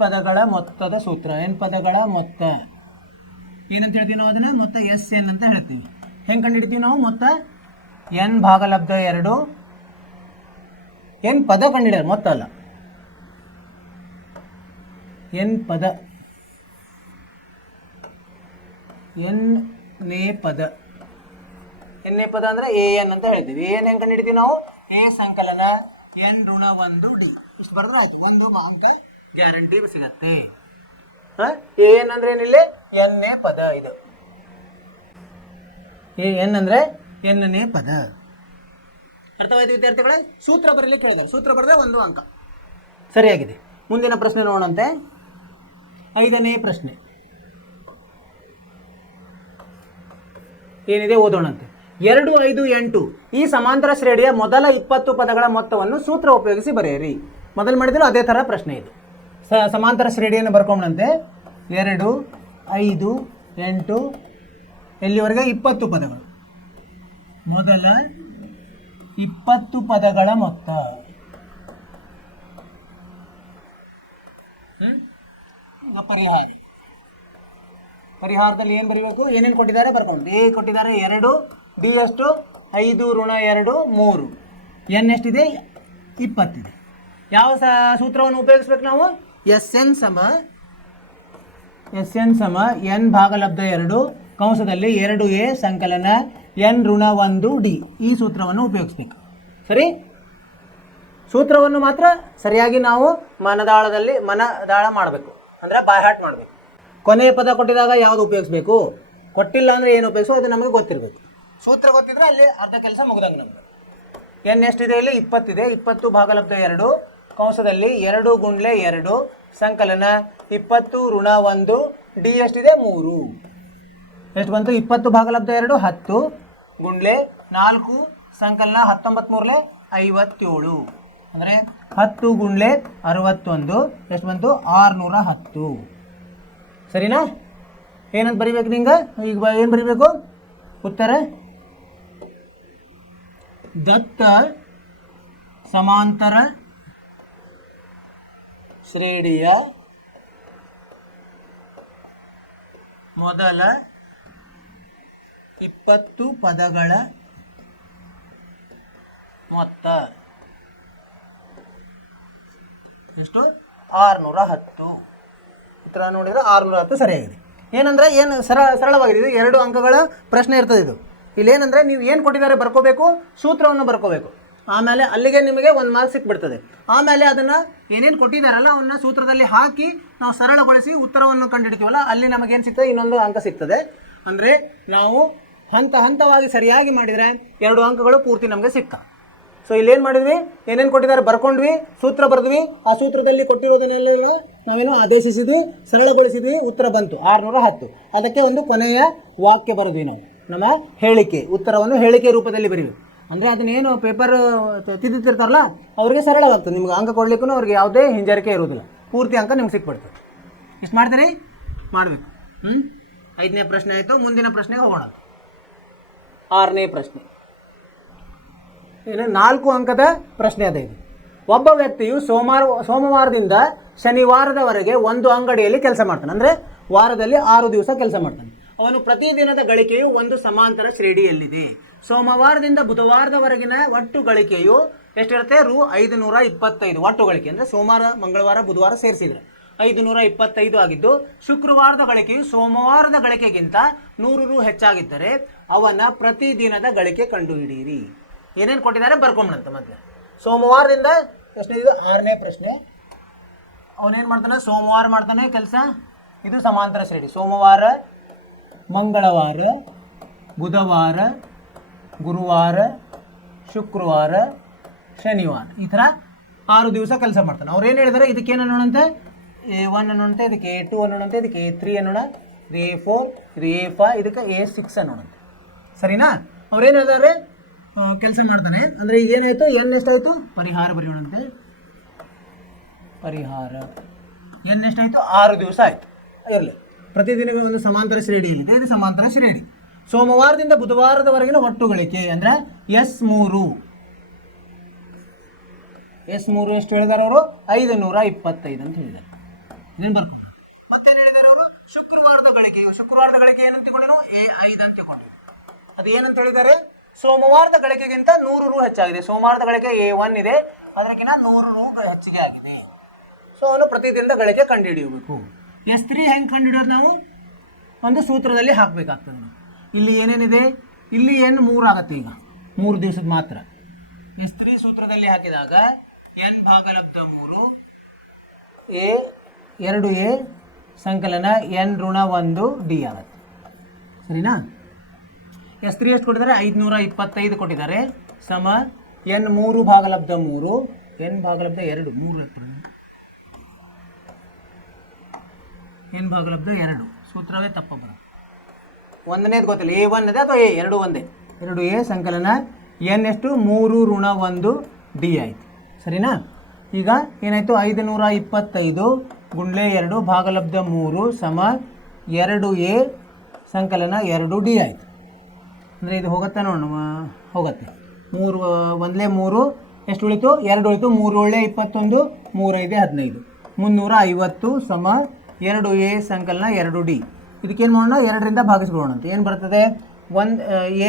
ಪದಗಳ ಮೊತ್ತದ ಸೂತ್ರ, ಎನ್ ಪದಗಳ ಮೊತ್ತ ಏನಂತ ಹೇಳ್ತೀವಿ ನಾವು, ಅದನ್ನ ಮೊತ್ತ ಎಸ್ ಎನ್ ಅಂತ ಹೇಳ್ತೀವಿ. ಹೆಂಗೆ ಕಂಡುಹಿಡ್ತೀವಿ ನಾವು, ಮೊತ್ತ ಎನ್ ಭಾಗಲಬ್ಧ 2, ಎನ್ ಪದ ಕಂಡುಹಿಡಿಯೋದು, ಮೊತ್ತ ಅಲ್ಲ, ಎನ್ ಪದ, ಎನ್ನೇ ಪದ ಅಂದರೆ ಎ ಎನ್ ಅಂತ ಹೇಳ್ತೀವಿ. ಎ ಎನ್ ಹೆಂಗೆ ಕಂಡುಹಿಡ್ತೀವಿ ನಾವು, ಎ ಸಂಕಲನ ಎನ್ ಋಣ 1 ಡಿ, ಇಷ್ಟು ಬರೆದ್ರೆ ಆಯ್ತು, 1 ಅಂಕ ಗ್ಯಾರಂಟಿ ಸಿಗತ್ತೆ. ಎ ಎನ್ ಅಂದ್ರೆ ಏನಿಲ್ಲ, ಎನ್ನೇ ಪದ. ಇದು ಎ ಎನ್ ಅಂದರೆ ಎನ್ನೇ ಪದ. ಅರ್ಥವಾಯ್ತು ವಿದ್ಯಾರ್ಥಿಗಳೇ? ಸೂತ್ರ ಬರೀಲಿಕ್ಕೆ ಹೇಳಿದ್ದಾರೆ, ಸೂತ್ರ ಬರೆದ್ರೆ 1 ಅಂಕ. ಸರಿಯಾಗಿದೆ. ಮುಂದಿನ ಪ್ರಶ್ನೆ ನೋಡೋಣಂತೆ. 5ನೇ ಪ್ರಶ್ನೆ ಏನಿದೆ ಓದೋಣಂತೆ. 2, 5, 8 ಈ ಸಮಾಂತರ ಶ್ರೇಣಿಯ ಮೊದಲ 20 ಪದಗಳ ಮೊತ್ತವನ್ನು ಸೂತ್ರ ಉಪಯೋಗಿಸಿ ಬರೆಯಿರಿ. ಮೊದಲು ಮಾಡಿದ್ರು ಅದೇ ಥರ ಪ್ರಶ್ನೆ ಇದು. ಸಮಾಂತರ ಶ್ರೇಣಿಯನ್ನು ಬರ್ಕೊಂಡಂತೆ 2, 5, 8 ಎಲ್ಲಿವರೆಗೆ 20 ಪದಗಳು. ಮೊದಲ 20 ಪದಗಳ ಮೊತ್ತ. ಪರಿಹಾರದಲ್ಲಿ ಏನು ಬರೀಬೇಕು, ಏನೇನು ಕೊಟ್ಟಿದ್ದಾರೆ ಬರ್ಕೊಂಡು. ಎ ಕೊಟ್ಟಿದ್ದಾರೆ 2, ಡಿ ಎಷ್ಟು 5 ಋಣ 2 3, ಎನ್ ಎಷ್ಟಿದೆ 20 ಇದೆ. ಯಾವ ಸೂತ್ರವನ್ನು ಉಪಯೋಗಿಸ್ಬೇಕು ನಾವು, ಎಸ್ ಎನ್ ಸಮ ಎನ್ ಭಾಗಲಬ್ಧ 2 ಕಂಸದಲ್ಲಿ 2a ಸಂಕಲನ ಎನ್ ಋಣ 1 ಡಿ, ಈ ಸೂತ್ರವನ್ನು ಉಪಯೋಗಿಸ್ಬೇಕು. ಸರಿ, ಸೂತ್ರವನ್ನು ಮಾತ್ರ ಸರಿಯಾಗಿ ನಾವು ಮನದಾಳ ಮಾಡಬೇಕು, ಅಂದರೆ ಬಾಯ್ಹಾಟ್ ಮಾಡಬೇಕು. ಕೊನೆಯ ಪದ ಕೊಟ್ಟಿದಾಗ ಯಾವುದು ಉಪಯೋಗಿಸ್ಬೇಕು, ಕೊಟ್ಟಿಲ್ಲ ಅಂದರೆ ಏನು ಉಪಯೋಗಿಸೋ ಅದು ನಮಗೆ ಗೊತ್ತಿರಬೇಕು. ಸೂತ್ರ ಗೊತ್ತಿದ್ರೆ ಅಲ್ಲಿ ಅರ್ಧ ಕೆಲಸ ಮುಗಿದಂಗೆ ನಮಗೆ. ಎನ್ ಎಷ್ಟಿದೆ ಇಲ್ಲಿ 20 ಇದೆ. 20 ಭಾಗಲಬ್ಧ 2 ಕಂಸದಲ್ಲಿ 2 ಗುಂಡ್ಲೆ 2 ಸಂಕಲನ 20 ಋಣ 1 ಡಿ ಎಷ್ಟಿದೆ 3. ಎಷ್ಟು ಬಂತು, 20 ಭಾಗಲಬ್ಧ 2 10 ಗುಂಡ್ಲೆ 4 ಸಂಕಲನ 19 ಮೂರಲೆ 57, ಅಂದರೆ 10 ಗುಂಡ್ಲೆ 61 ಎಷ್ಟು ಬಂತು 610. ಸರಿನಾ? ಏನಂತ ಬರಿಬೇಕು ನಿಂಗೆ, ಈಗ ಏನು ಬರಿಬೇಕು ಉತ್ತರ, ದತ್ತ ಸಮಾಂತರ ಶ್ರೇಣಿಯ ಮೊದಲ 20 ಪದಗಳ ಮೊತ್ತ ಎಷ್ಟು 610. ಉತ್ತರ ನೋಡಿದರೆ 610 ಸರಿಯಾಗಿದೆ. ಏನಂದರೆ ಏನು ಸರಳವಾಗಿದೆ. ಇದು 2 ಅಂಕಗಳ ಪ್ರಶ್ನೆ ಇರ್ತದೆ. ಇದು ಇಲ್ಲೇನಂದರೆ ನೀವು ಏನು ಕೊಟ್ಟಿದ್ದಾರೆ ಬರ್ಕೋಬೇಕು, ಸೂತ್ರವನ್ನು ಬರ್ಕೋಬೇಕು. ಆಮೇಲೆ ಅಲ್ಲಿಗೆ ನಿಮಗೆ 1 ಮಾರ್ಕ್ ಸಿಕ್ಬಿಡ್ತದೆ. ಆಮೇಲೆ ಅದನ್ನು ಏನೇನು ಕೊಟ್ಟಿದ್ದಾರಲ್ಲ ಅವನ್ನ ಸೂತ್ರದಲ್ಲಿ ಹಾಕಿ ನಾವು ಸರಳಗೊಳಿಸಿ ಉತ್ತರವನ್ನು ಕಂಡುಹಿಡ್ತೀವಲ್ಲ, ಅಲ್ಲಿ ನಮಗೇನು ಸಿಗ್ತದೆ, ಇನ್ನೊಂದು ಅಂಕ ಸಿಗ್ತದೆ. ಅಂದರೆ ನಾವು ಹಂತವಾಗಿ ಸರಿಯಾಗಿ ಮಾಡಿದರೆ 2 ಅಂಕಗಳು ಪೂರ್ತಿ ನಮಗೆ ಸಿಗ್ತ. ಸೊ ಇಲ್ಲೇನು ಮಾಡಿದ್ವಿ, ಏನೇನು ಕೊಟ್ಟಿದ್ದಾರೆ ಬರ್ಕೊಂಡ್ವಿ, ಸೂತ್ರ ಬರೆದ್ವಿ. ಆ ಸೂತ್ರದಲ್ಲಿ ಕೊಟ್ಟಿರೋದನ್ನೆಲ್ಲ ನಾವೇನೋ ಆದೇಶಿಸಿದ್ವಿ, ಸರಳಗೊಳಿಸಿದ್ವಿ, ಉತ್ತರ ಬಂತು 610. ಅದಕ್ಕೆ ಒಂದು ಕೊನೆಯ ವಾಕ್ಯ ಬರೆದ್ವಿ ನಾವು, ನಮ್ಮ ಹೇಳಿಕೆ, ಉತ್ತರವನ್ನು ಹೇಳಿಕೆ ರೂಪದಲ್ಲಿ ಬರೀವಿ. ಅಂದರೆ ಅದನ್ನೇನು ಪೇಪರ್ ತಿದ್ದುತ್ತಿರ್ತಾರಲ್ಲ ಅವ್ರಿಗೆ ಸರಳವಾಗ್ತದೆ. ನಿಮ್ಗೆ ಅಂಕ ಕೊಡ್ಲಿಕ್ಕೂ ಅವ್ರಿಗೆ ಯಾವುದೇ ಹಿಂಜರಿಕೆ ಇರೋದಿಲ್ಲ, ಪೂರ್ತಿ ಅಂಕ ನಿಮ್ಗೆ ಸಿಕ್ಬಿಡ್ತದೆ. ಇಷ್ಟು ಮಾಡ್ತೀರಿ, ಮಾಡಬೇಕು. 5ನೇ ಪ್ರಶ್ನೆ ಆಯಿತು. ಮುಂದಿನ ಪ್ರಶ್ನೆಗೆ ಹೋಗೋಣ. 6ನೇ ಪ್ರಶ್ನೆ ಏನು 4 ಅಂಕದ ಪ್ರಶ್ನೆ ಅದ ಇದು. ಒಬ್ಬ ವ್ಯಕ್ತಿಯು ಸೋಮವಾರದಿಂದ ಶನಿವಾರದವರೆಗೆ ಒಂದು ಅಂಗಡಿಯಲ್ಲಿ ಕೆಲಸ ಮಾಡ್ತಾನೆ. ಅಂದರೆ ವಾರದಲ್ಲಿ 6 ದಿವಸ ಕೆಲಸ ಮಾಡ್ತಾನೆ. ಅವನು ಪ್ರತಿದಿನದ ಗಳಿಕೆಯು ಒಂದು ಸಮಾಂತರ ಶ್ರೇಣಿಯಲ್ಲಿದೆ. ಸೋಮವಾರದಿಂದ ಬುಧವಾರದವರೆಗಿನ ಒಟ್ಟು ಗಳಿಕೆಯು ಎಷ್ಟಿರುತ್ತೆ? ರು 525 ಒಟ್ಟು ಗಳಿಕೆ. ಅಂದರೆ ಸೋಮವಾರ, ಮಂಗಳವಾರ, ಬುಧವಾರ ಸೇರಿಸಿದ್ರೆ 525 ಆಗಿದ್ದು, ಶುಕ್ರವಾರದ ಗಳಿಕೆಯು ಸೋಮವಾರದ ಗಳಿಕೆಗಿಂತ 100 ರು ಹೆಚ್ಚಾಗಿದ್ದರೆ ಅವನ ಪ್ರತಿದಿನದ ಗಳಿಕೆ ಕಂಡುಹಿಡಿಯಿರಿ. ಏನೇನು ಕೊಟ್ಟಿದ್ದಾರೆ ಬರ್ಕೊಂಬಂತ. ಮತ್ತೆ ಸೋಮವಾರದಿಂದ ಪ್ರಶ್ನೆ ಇದು 6ನೇ ಪ್ರಶ್ನೆ. ಅವನೇನು ಮಾಡ್ತಾನೆ? ಸೋಮವಾರ ಮಾಡ್ತಾನೆ ಕೆಲಸ. ಇದು ಸಮಾಂತರ ಶ್ರೇಣಿ. ಸೋಮವಾರ, ಮಂಗಳವಾರ, ಬುಧವಾರ, ಗುರುವಾರ, ಶುಕ್ರವಾರ, ಶನಿವಾರ, ಈ ಥರ 6 ದಿವಸ ಕೆಲಸ ಮಾಡ್ತಾನೆ. ಅವ್ರು ಏನು ಹೇಳಿದಾರೆ? ಇದಕ್ಕೇನು ಅನ್ನೋಣಂತೆ? A1 ಅನ್ನೋಣಂತೆ, ಇದಕ್ಕೆ A2 ಅನ್ನೋಣಂತೆ, ಇದಕ್ಕೆ A3 ಅನ್ನೋಣ, ಇದು A4, ಇದು A5, ಇದಕ್ಕೆ A6 ಅನ್ನೋಣಂತೆ. ಸರಿನಾ? ಅವ್ರೇನು ಹೇಳಿದಾರೆ? ಕೆಲಸ ಮಾಡ್ತಾನೆ. ಅಂದರೆ ಈಗ ಏನಾಯಿತು? ಎನ್ ಎಷ್ಟಾಯಿತು? ಪರಿಹಾರ ಬರೆಯೋಣಂತೆ. ಪರಿಹಾರ ಎನ್ ಎಷ್ಟಾಯಿತು? 6 ದಿವಸ ಆಯಿತು. ಇರಲಿ, ಪ್ರತಿದಿನ ಒಂದು ಸಮಾಂತರ ಶ್ರೇಣಿಯಲ್ಲಿದೆ. ಇದು ಸಮಾಂತರ ಶ್ರೇಣಿ. ಸೋಮವಾರದಿಂದ ಬುಧವಾರದವರೆಗಿನ ಒಟ್ಟು ಗಳಿಕೆ ಅಂದರೆ S3. S3 ಎಷ್ಟು ಹೇಳಿದಾರೆ ಅವರು? 525 ಅಂತ ಹೇಳಿದ್ದಾರೆ. ಇದನ್ನು ಬರ್ಕೊಂಡು ಮತ್ತೇನು ಹೇಳಿದ್ದಾರೆ ಅವರು? ಶುಕ್ರವಾರದ ಗಳಿಕೆ ಏನಂತ ತಿಳ್ಕೊಂಡೇನು? A5 ಅಂತ ತಿಳ್ಕೊಂಡು. ಅದು ಏನಂತ ಹೇಳಿದ್ದಾರೆ? ಸೋಮವಾರದ ಗಳಿಕೆಗಿಂತ 100 ರು ಹೆಚ್ಚಾಗಿದೆ. ಸೋಮವಾರದ ಗಳಿಕೆ A1 ಇದೆ, ಅದಕ್ಕಿಂತ 100 ರು ಹೆಚ್ಚಿಗೆ ಆಗಿದೆ. ಸೊ ಅವನು ಪ್ರತಿದಿನದ ಗಳಿಕೆ ಕಂಡುಹಿಡಿಯಬೇಕು. S3 ಹೆಂಗೆ ಕಂಡುಹಿಡಿಯೋದು? ನಾವು ಒಂದು ಸೂತ್ರದಲ್ಲಿ ಹಾಕಬೇಕಾಗ್ತದೆ. ಇಲ್ಲಿ ಏನೇನಿದೆ? ಇಲ್ಲಿ ಏನು 3 ಆಗುತ್ತೆ. ಈಗ 3 ದಿವಸದ ಮಾತ್ರ. S3 ಸೂತ್ರದಲ್ಲಿ ಹಾಕಿದಾಗ n ಭಾಗಲಬ್ಧ 3 2a ಸಂಕಲನ n ಋಣ 1 d ಆಗುತ್ತೆ. ಸರಿನಾ? S3 ಎಷ್ಟು ಕೊಟ್ಟಿದ್ದಾರೆ? 525 ಕೊಟ್ಟಿದ್ದಾರೆ. ಸಮ n 3 ಭಾಗಲಬ್ಧ 3 n ಭಾಗಲಬ್ಧ 2 3 n ಭಾಗಲಬ್ಧ 2 ಸೂತ್ರವೇ ತಪ್ಪ ಬರುತ್ತೆ. ಒಂದನೇದು ಗೊತ್ತಿಲ್ಲ. A1 ಇದೆ ಅಥವಾ A2 ಒಂದೇ? 2a ಸಂಕಲನ n ಎಷ್ಟು? 3 ಋಣ 1 d ಆಯಿತು. ಸರಿನಾ? ಈಗ ಏನಾಯಿತು? 525 ಗುಂಡ್ಲೆ 2 ಭಾಗಲಬ್ಧ 3 ಸಮ 2a ಸಂಕಲನ 2d ಆಯಿತು. ಅಂದರೆ ಇದು ಹೋಗುತ್ತೆ ನೋಡೋಣ. ಹೋಗುತ್ತೆ. 3 ಒಂದಲೇ 3 ಎಷ್ಟು ಉಳಿತು? 2 ಉಳಿತು. 3 ಒಳ್ಳೆ 21 3 5 15 350 ಸಮ 2a ಸಂಕಲನ 2d. ಇದಕ್ಕೇನು ಮಾಡೋಣ? 2ರಿಂದ ಭಾಗಿಸ್ಕೊಳ್ಳೋಣ ಅಂತ. ಏನು ಬರ್ತದೆ?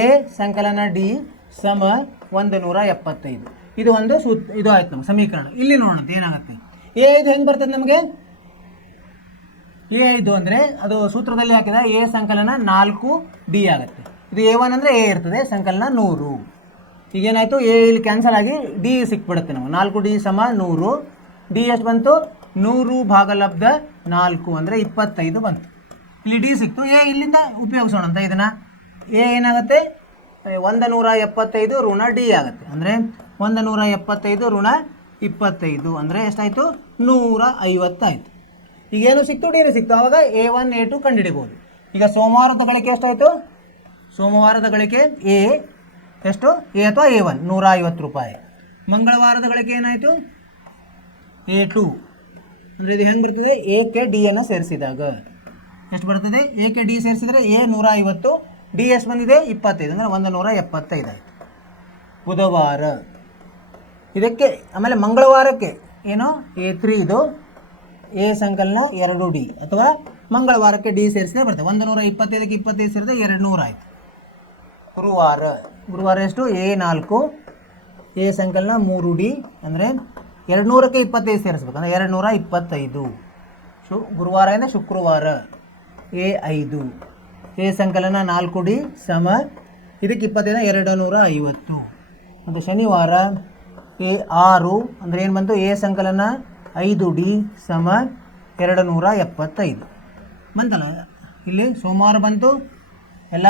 a ಸಂಕಲನ d ಸಮ 175. ಇದು ಒಂದು ಇದು ಆಯ್ತು ನಮ್ಮ ಸಮೀಕರಣ. ಇಲ್ಲಿ ನೋಡೋಣ ಏನಾಗುತ್ತೆ. A5 ಹೆಂಗೆ ಬರ್ತದೆ ನಮಗೆ? A5 ಅಂದರೆ ಅದು ಸೂತ್ರದಲ್ಲಿ ಹಾಕಿದ a ಸಂಕಲನ 4d ಆಗುತ್ತೆ. ಇದು A1 ಅಂದರೆ a ಇರ್ತದೆ, ಸಂಕಲನ 100. ಈಗೇನಾಯಿತು? a ಇಲ್ಲಿ ಕ್ಯಾನ್ಸಲ್ ಆಗಿ d ಸಿಕ್ಬಿಡುತ್ತೆ ನಾವು. 4d ಸಮ 100. d ಎಷ್ಟು ಬಂತು? 100 ಭಾಗಲಬ್ಧ 4 ಅಂದರೆ 25 ಬಂತು. ಇಲ್ಲಿ d ಸಿಕ್ತು. a ಇಲ್ಲಿಂದ ಉಪಯೋಗಿಸೋಣ ಅಂತ. ಇದನ್ನು a ಏನಾಗುತ್ತೆ? 175 ಋಣ d ಆಗುತ್ತೆ. ಅಂದರೆ 175 ಋಣ 25 ಅಂದರೆ ಎಷ್ಟಾಯಿತು? 150 ಆಯಿತು. ಈಗೇನು ಸಿಕ್ತು? ಡಿನೇ ಸಿಕ್ತು. ಆವಾಗ A1 A2 ಕಂಡುಹಿಡಿಬೋದು. ಈಗ ಸೋಮವಾರದ ಗಳಿಕೆ ಎಷ್ಟಾಯಿತು? ಸೋಮವಾರದ ಗಳಿಕೆ A ಎಷ್ಟು? A ಅಥವಾ A1 150 ರೂಪಾಯಿ. ಮಂಗಳವಾರದ ಗಳಿಕೆ ಏನಾಯಿತು? A2. ಅಂದರೆ ಇದು ಹೆಂಗೆ ಬರ್ತದೆ? ಎಕ್ಕೆ ಡಿ ಅನ್ನು ಸೇರಿಸಿದಾಗ ಎಷ್ಟು ಬರ್ತದೆ? ಎಕ್ಕೆ ಡಿ ಸೇರಿಸಿದರೆ A 150, ಡಿ ಎಷ್ಟು ಬಂದಿದೆ? 25 ಅಂದರೆ 175 ಆಯಿತು. ಬುಧವಾರ ಇದಕ್ಕೆ. ಆಮೇಲೆ ಮಂಗಳವಾರಕ್ಕೆ ಏನು? A3 ಇದು A ಸಂಕಲನ 2d ಅಥವಾ ಮಂಗಳವಾರಕ್ಕೆ ಡಿ ಸೇರಿಸಿದ್ರೆ ಬರ್ತದೆ. 125ಕ್ಕೆ 25 ಸೇರಿದ್ರೆ 200 ಆಯಿತು. ಗುರುವಾರ ಎಷ್ಟು? A4 A ಸಂಕಲನ 3d ಅಂದರೆ 200ಕ್ಕೆ 25 ಸೇರಿಸ್ಬೇಕು ಅಂದರೆ 225. ಗುರುವಾರ ಅಂದರೆ ಶುಕ್ರವಾರ A5 A ಸಂಕಲನ 4d ಸಮ ಇದಕ್ಕೆ 25 250. ಮತ್ತು ಶನಿವಾರ A6 ಅಂದರೆ ಏನು ಬಂತು? A ಸಂಕಲನ 5d ಸಮ 275 ಬಂತಲ್ಲ. ಇಲ್ಲಿ ಸೋಮವಾರ ಬಂತು, ಎಲ್ಲ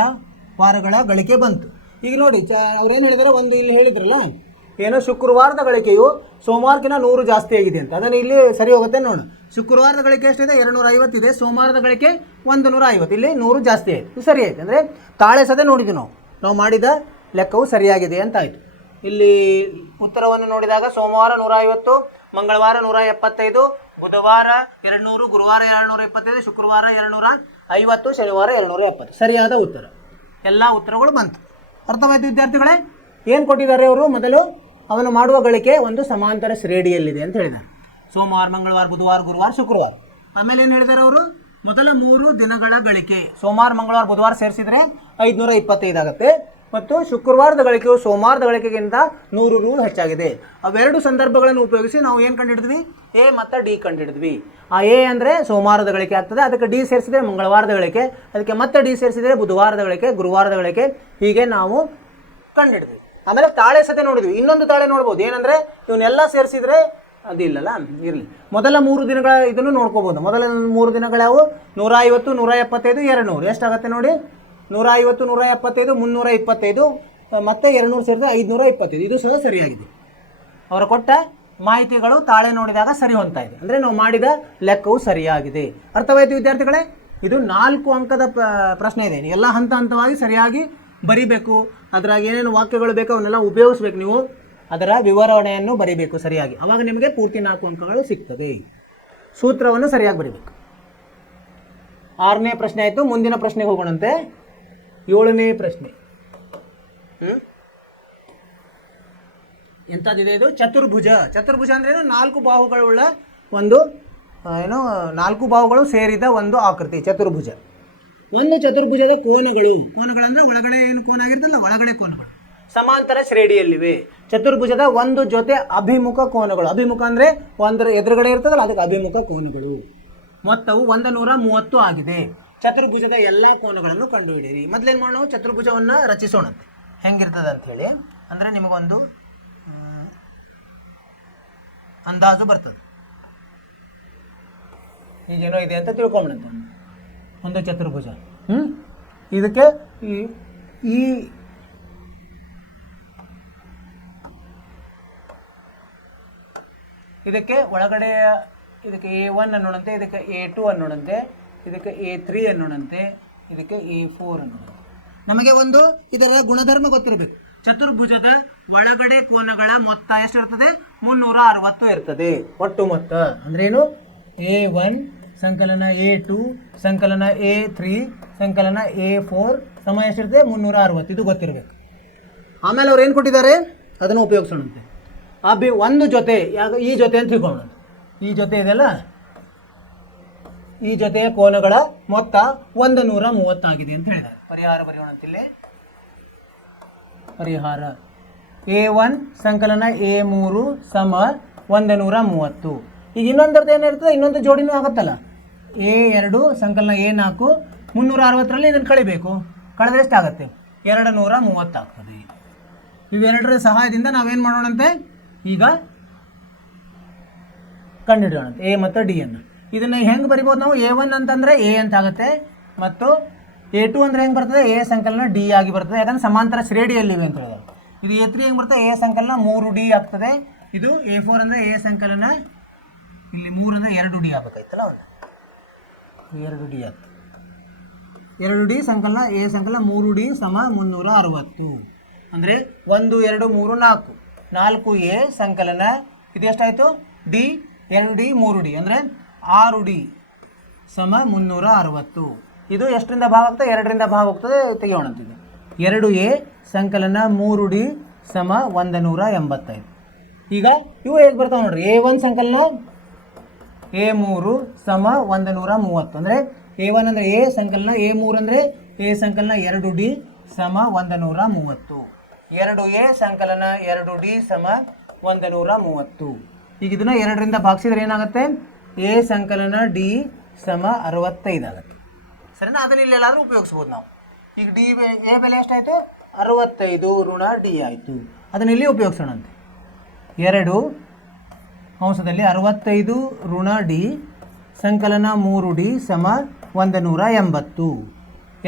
ವಾರಗಳ ಗಳಿಕೆ ಬಂತು. ಈಗ ನೋಡಿ ಅವ್ರೇನು ಹೇಳಿದ್ದಾರೆ? ಒಂದು ಇಲ್ಲಿ ಹೇಳಿದ್ರಲ್ಲ ಏನೋ ಶುಕ್ರವಾರದ ಗಳಿಕೆಯು ಸೋಮವಾರಕ್ಕಿಂತ 100 ಜಾಸ್ತಿ ಆಗಿದೆ ಅಂತ. ಅದನ್ನು ಇಲ್ಲಿ ಸರಿ ಹೋಗುತ್ತೆ ನೋಡು. ಶುಕ್ರವಾರದ ಗಳಿಕೆ ಎಷ್ಟಿದೆ? 250 ಇದೆ. ಸೋಮವಾರದ ಗಳಿಕೆ 150. ಇಲ್ಲಿ 100 ಜಾಸ್ತಿ ಆಯಿತು. ಇದು ಸರಿ ಆಯಿತು. ಅಂದರೆ ತಾಳೆ ಸದೇ ನೋಡಿದ್ವಿ ನಾವು ಮಾಡಿದ ಲೆಕ್ಕವು ಸರಿಯಾಗಿದೆ ಅಂತ ಆಯಿತು. ಇಲ್ಲಿ ಉತ್ತರವನ್ನು ನೋಡಿದಾಗ ಸೋಮವಾರ 150, ಮಂಗಳವಾರ 175, ಬುಧವಾರ 200, ಗುರುವಾರ 225, ಶುಕ್ರವಾರ 250, ಶನಿವಾರ 270 ಸರಿಯಾದ ಉತ್ತರ. ಎಲ್ಲ ಉತ್ತರಗಳು ಬಂತು. ಅರ್ಥವಾಯಿತು ವಿದ್ಯಾರ್ಥಿಗಳೇ? ಏನು ಕೊಟ್ಟಿದ್ದಾರೆ ಅವರು? ಮೊದಲು ಅವನು ಮಾಡುವ ಗಳಿಕೆ ಒಂದು ಸಮಾಂತರ ಶ್ರೇಣಿಯಲ್ಲಿದೆ ಅಂತ ಹೇಳಿದ್ದಾರೆ. ಸೋಮವಾರ, ಮಂಗಳವಾರ, ಬುಧವಾರ, ಗುರುವಾರ, ಶುಕ್ರವಾರ. ಆಮೇಲೆ ಏನು ಹೇಳಿದ್ದಾರೆ ಅವರು? ಮೊದಲ 3 ದಿನಗಳ ಗಳಿಕೆ ಸೋಮವಾರ, ಮಂಗಳವಾರ, ಬುಧವಾರ ಸೇರಿಸಿದರೆ 525 ಆಗುತ್ತೆ. ಮತ್ತು ಶುಕ್ರವಾರದ ಗಳಿಕೆಯು ಸೋಮವಾರದ ಗಳಿಕೆಗಿಂತ 100 ರೂ ಹೆಚ್ಚಾಗಿದೆ. ಅವೆರಡು ಸಂದರ್ಭಗಳನ್ನು ಉಪಯೋಗಿಸಿ ನಾವು ಏನು ಕಂಡುಹಿಡಿದ್ವಿ? ಎ ಮತ್ತು ಡಿ ಕಂಡುಹಿಡಿದ್ವಿ. ಆ ಎ ಅಂದರೆ ಸೋಮವಾರದ ಗಳಿಕೆ ಆಗ್ತದೆ, ಅದಕ್ಕೆ ಡಿ ಸೇರಿಸಿದರೆ ಮಂಗಳವಾರದ ಗಳಿಕೆ, ಅದಕ್ಕೆ ಮತ್ತೆ ಡಿ ಸೇರಿಸಿದರೆ ಬುಧವಾರದ ಗಳಿಕೆ, ಗುರುವಾರದ ಗಳಿಕೆ, ಹೀಗೆ ನಾವು ಕಂಡುಹಿಡಿದ್ವಿ. ಆಮೇಲೆ ತಾಳೆ ಸತೆ ನೋಡಿದ್ವಿ. ಇನ್ನೊಂದು ತಾಳೆ ನೋಡ್ಬೋದು, ಏನಂದರೆ ಇವನ್ನೆಲ್ಲ ಸೇರಿಸಿದರೆ ಅದಿಲ್ಲಲ್ಲ, ಇರಲಿ. ಮೊದಲ 3 ದಿನಗಳ ಇದನ್ನು ನೋಡ್ಕೋಬೋದು. ಮೊದಲ 3 ದಿನಗಳ್ಯಾವು? 150, 175, 200. ಎಷ್ಟಾಗುತ್ತೆ ನೋಡಿ? 150, 175, 325 ಮತ್ತು 200 ಸೇರಿದ್ರೆ 525. ಇದು ಸಹ ಸರಿಯಾಗಿದೆ. ಅವರು ಕೊಟ್ಟ ಮಾಹಿತಿಗಳು ತಾಳೆ ನೋಡಿದಾಗ ಸರಿ ಹೊಂದ್ತಾ ಇದೆ, ಅಂದರೆ ನಾವು ಮಾಡಿದ ಲೆಕ್ಕವು ಸರಿಯಾಗಿದೆ. ಅರ್ಥವಾಯಿತು ವಿದ್ಯಾರ್ಥಿಗಳೇ? ಇದು 4 ಅಂಕದ ಪ್ರಶ್ನೆ ಇದೆ. ಎಲ್ಲ ಹಂತ ಹಂತವಾಗಿ ಸರಿಯಾಗಿ ಬರಿಬೇಕು. ಅದ್ರಾಗ ಏನೇನು ವಾಕ್ಯಗಳು ಬೇಕೋ ಅವನ್ನೆಲ್ಲ ಉಪಯೋಗಿಸ್ಬೇಕು. ನೀವು ಅದರ ವಿವರಣೆಯನ್ನು ಬರಿಬೇಕು ಸರಿಯಾಗಿ, ಆವಾಗ ನಿಮಗೆ ಪೂರ್ತಿ 4 ಅಂಕಗಳು ಸಿಗ್ತದೆ. ಸೂತ್ರವನ್ನು ಸರಿಯಾಗಿ ಬರಿಬೇಕು. 6ನೇ ಪ್ರಶ್ನೆ ಆಯಿತು. ಮುಂದಿನ ಪ್ರಶ್ನೆಗೆ ಹೋಗೋಣಂತೆ. 7ನೇ ಪ್ರಶ್ನೆ ಎಂಥದ್ದಿದೆ ಇದು? ಚತುರ್ಭುಜ. ಚತುರ್ಭುಜ ಅಂದ್ರೆ ಏನು? 4 ಬಾಹುಗಳುಳ್ಳ ಒಂದು 4 ಬಾಹುಗಳು ಸೇರಿದ ಒಂದು ಆಕೃತಿ ಚತುರ್ಭುಜ. ಒಂದು ಚತುರ್ಭುಜದ ಕೋನಗಳಂದ್ರೆ ಒಳಗಡೆ ಏನು ಕೋನ ಆಗಿರ್ತಲ್ಲ, ಒಳಗಡೆ ಕೋನಗಳು ಸಮಾಂತರ ಶ್ರೇಣಿಯಲ್ಲಿವೆ. ಚತುರ್ಭುಜದ ಒಂದು ಜೊತೆ ಅಭಿಮುಖ ಕೋನಗಳು. ಅಭಿಮುಖ ಅಂದರೆ ಒಂದರ ಎದುರುಗಡೆ ಇರ್ತದಲ್ಲ, ಅದಕ್ಕೆ ಅಭಿಮುಖ ಕೋನಗಳು. ಮೊತ್ತವು 130 ಆಗಿದೆ. ಚತುರ್ಭುಜದ ಎಲ್ಲ ಕೋನಗಳನ್ನು ಕಂಡುಹಿಡಿಯಿರಿ. ಮೊದಲೇನು ಮಾಡೋಣ? ನಾವು ಚತುರ್ಭುಜವನ್ನು ರಚಿಸೋಣಂತೆ. ಹೆಂಗಿರ್ತದೆ ಅಂಥೇಳಿ ಅಂದರೆ ನಿಮಗೊಂದು ಅಂದಾಜು ಬರ್ತದೆ. ಈಗೇನೋ ಇದೆ ಅಂತ ತಿಳ್ಕೊಂಬಿಡಂತೆ. ಒಂದು ಚತುರ್ಭುಜ, ಇದಕ್ಕೆ ಈ ಇದಕ್ಕೆ ಒಳಗಡೆ ಇದಕ್ಕೆ A1 ಅನ್ನೋಣಂತೆ, ಇದಕ್ಕೆ A2 ಅನ್ನೋಣಂತೆ, ಇದಕ್ಕೆ A3 ಅನ್ನೋಣಂತೆ, ಇದಕ್ಕೆ A4 ಅನ್ನೋಣಂತೆ. ನಮಗೆ ಒಂದು ಇದರ ಗುಣಧರ್ಮ ಗೊತ್ತಿರಬೇಕು. ಚತುರ್ಭುಜದ ಒಳಗಡೆ ಕೋನಗಳ ಮೊತ್ತ ಎಷ್ಟಿರ್ತದೆ? 360 ಇರ್ತದೆ. ಒಟ್ಟು ಮೊತ್ತ ಅಂದ್ರೇನು? A1 ಸಂಕಲನ A2 ಸಂಕಲನ A3 ಸಂಕಲನ A4 ಸಮ ಎಷ್ಟಿರ್ತದೆ? 360. ಇದು ಗೊತ್ತಿರಬೇಕು. ಆಮೇಲೆ ಅವ್ರು ಏನು ಕೊಟ್ಟಿದ್ದಾರೆ ಅದನ್ನು ಉಪಯೋಗಿಸೋಣಂತೆ. ಒಂದು ಜೊತೆ, ಈ ಜೊತೆ ಅಂತ ತಿಳ್ಕೊಳ್ಳೋಣ. ಈ ಜೊತೆ ಇದೆಲ್ಲ, ಈ ಜೊತೆಯ ಕೋನಗಳ ಮೊತ್ತ 130 ಆಗಿದೆ ಅಂತ ಹೇಳಿದ್ದಾರೆ. ಪರಿಹಾರ ಬರೆಯೋಣಂತಿಲ್ಲಿ. ಪರಿಹಾರ A1 ಸಂಕಲನ A3 ಸಮ 130. ಈಗ ಇನ್ನೊಂದರದ್ದು ಏನಿರ್ತದೆ? ಇನ್ನೊಂದು ಜೋಡಿನೂ ಆಗುತ್ತಲ್ಲ. A2 ಸಂಕಲನ A4 360ರಲ್ಲಿ ಇದನ್ನು ಕಳಿಬೇಕು. ಕಳೆದ್ರೆ ಎಷ್ಟಾಗುತ್ತೆ? 230 ಆಗ್ತದೆ. ಇವೆರಡರ ಸಹಾಯದಿಂದ ನಾವೇನು ಮಾಡೋಣಂತೆ? ಈಗ ಕಂಡುಹಿಡಿಯೋಣಂತೆ ಎ ಮತ್ತು ಡಿ ಅನ್ನು. ಇದನ್ನು ಹೆಂಗೆ ಬರಿಬೋದು ನಾವು? A1 ಅಂತಂದರೆ ಎ ಅಂತ ಆಗುತ್ತೆ, ಮತ್ತು A2 ಅಂದರೆ ಹೆಂಗೆ ಬರ್ತದೆ? ಎ ಸಂಕಲನ ಡಿ ಆಗಿ ಬರ್ತದೆ, ಯಾಕಂದ್ರೆ ಸಮಾಂತರ ಶ್ರೇಣಿಯಲ್ಲಿವೆ ಅಂತ ಹೇಳಿದ್ರೆ. ಇದು A3 ಹೆಂಗೆ ಬರ್ತದೆ? ಎ ಸಂಕಲನ 3D ಆಗ್ತದೆ. ಇದು A4 ಅಂದರೆ ಎ ಸಂಕಲನ, ಇಲ್ಲಿ 3 ಅಂದರೆ 2D ಆಗಬೇಕಾಯ್ತಲ್ಲ, ಒಂದು 2D ಆಗ್ತದೆ. 2D ಸಂಕಲನ ಎ ಸಂಕಲನ 3D ಸಮ 360. ಅಂದರೆ 1 2 3 4 4A ಸಂಕಲನ ಇದು ಎಷ್ಟಾಯಿತು? ಡಿ 2D 3D ಅಂದರೆ 6D ಸಮ 360. ಇದು ಎಷ್ಟರಿಂದ ಭಾಗ ಆಗ್ತದೆ? 2ರಿಂದ ಭಾಗ ಹೋಗ್ತದೆ. ತೆಗೆಯೋಣಂತಿದೆ. 2A ಸಂಕಲನ 3D ಸಮ 185. ಈಗ ಇವು ಹೇಗೆ ಬರ್ತಾವೆ ನೋಡ್ರಿ. A1 ಸಂಕಲನ A3 ಸಮ 130. ಅಂದರೆ A1 ಅಂದರೆ ಎ ಸಂಕಲನ, A3 ಅಂದರೆ ಎ ಸಂಕಲನ 2D ಸಮ 130. 2A ಸಂಕಲನ 2D ಸಮ 130. ಈಗ ಇದನ್ನು 2ರಿಂದ ಭಾಗಿಸಿದ್ರೆ ಏನಾಗುತ್ತೆ? ಎ ಸಂಕಲನ ಡಿ ಸಮ 65 ಆಗುತ್ತೆ. ಸರಿನಾ? ಅದನ್ನು ಇಲ್ಲೆಲ್ಲಾದರೂ ಉಪಯೋಗಿಸ್ಬೋದು ನಾವು. ಈಗ ಡಿ ಎ ಬೆಲೆ ಎಷ್ಟಾಯಿತು? 65 ಋಣ ಡಿ ಆಯಿತು. ಅದನ್ನು ಇಲ್ಲಿ ಉಪಯೋಗಿಸೋಣಂತೆ. 2 ಅಂಶದಲ್ಲಿ 65 ಋಣ ಡಿ ಸಂಕಲನ 3D ಸಮ 180.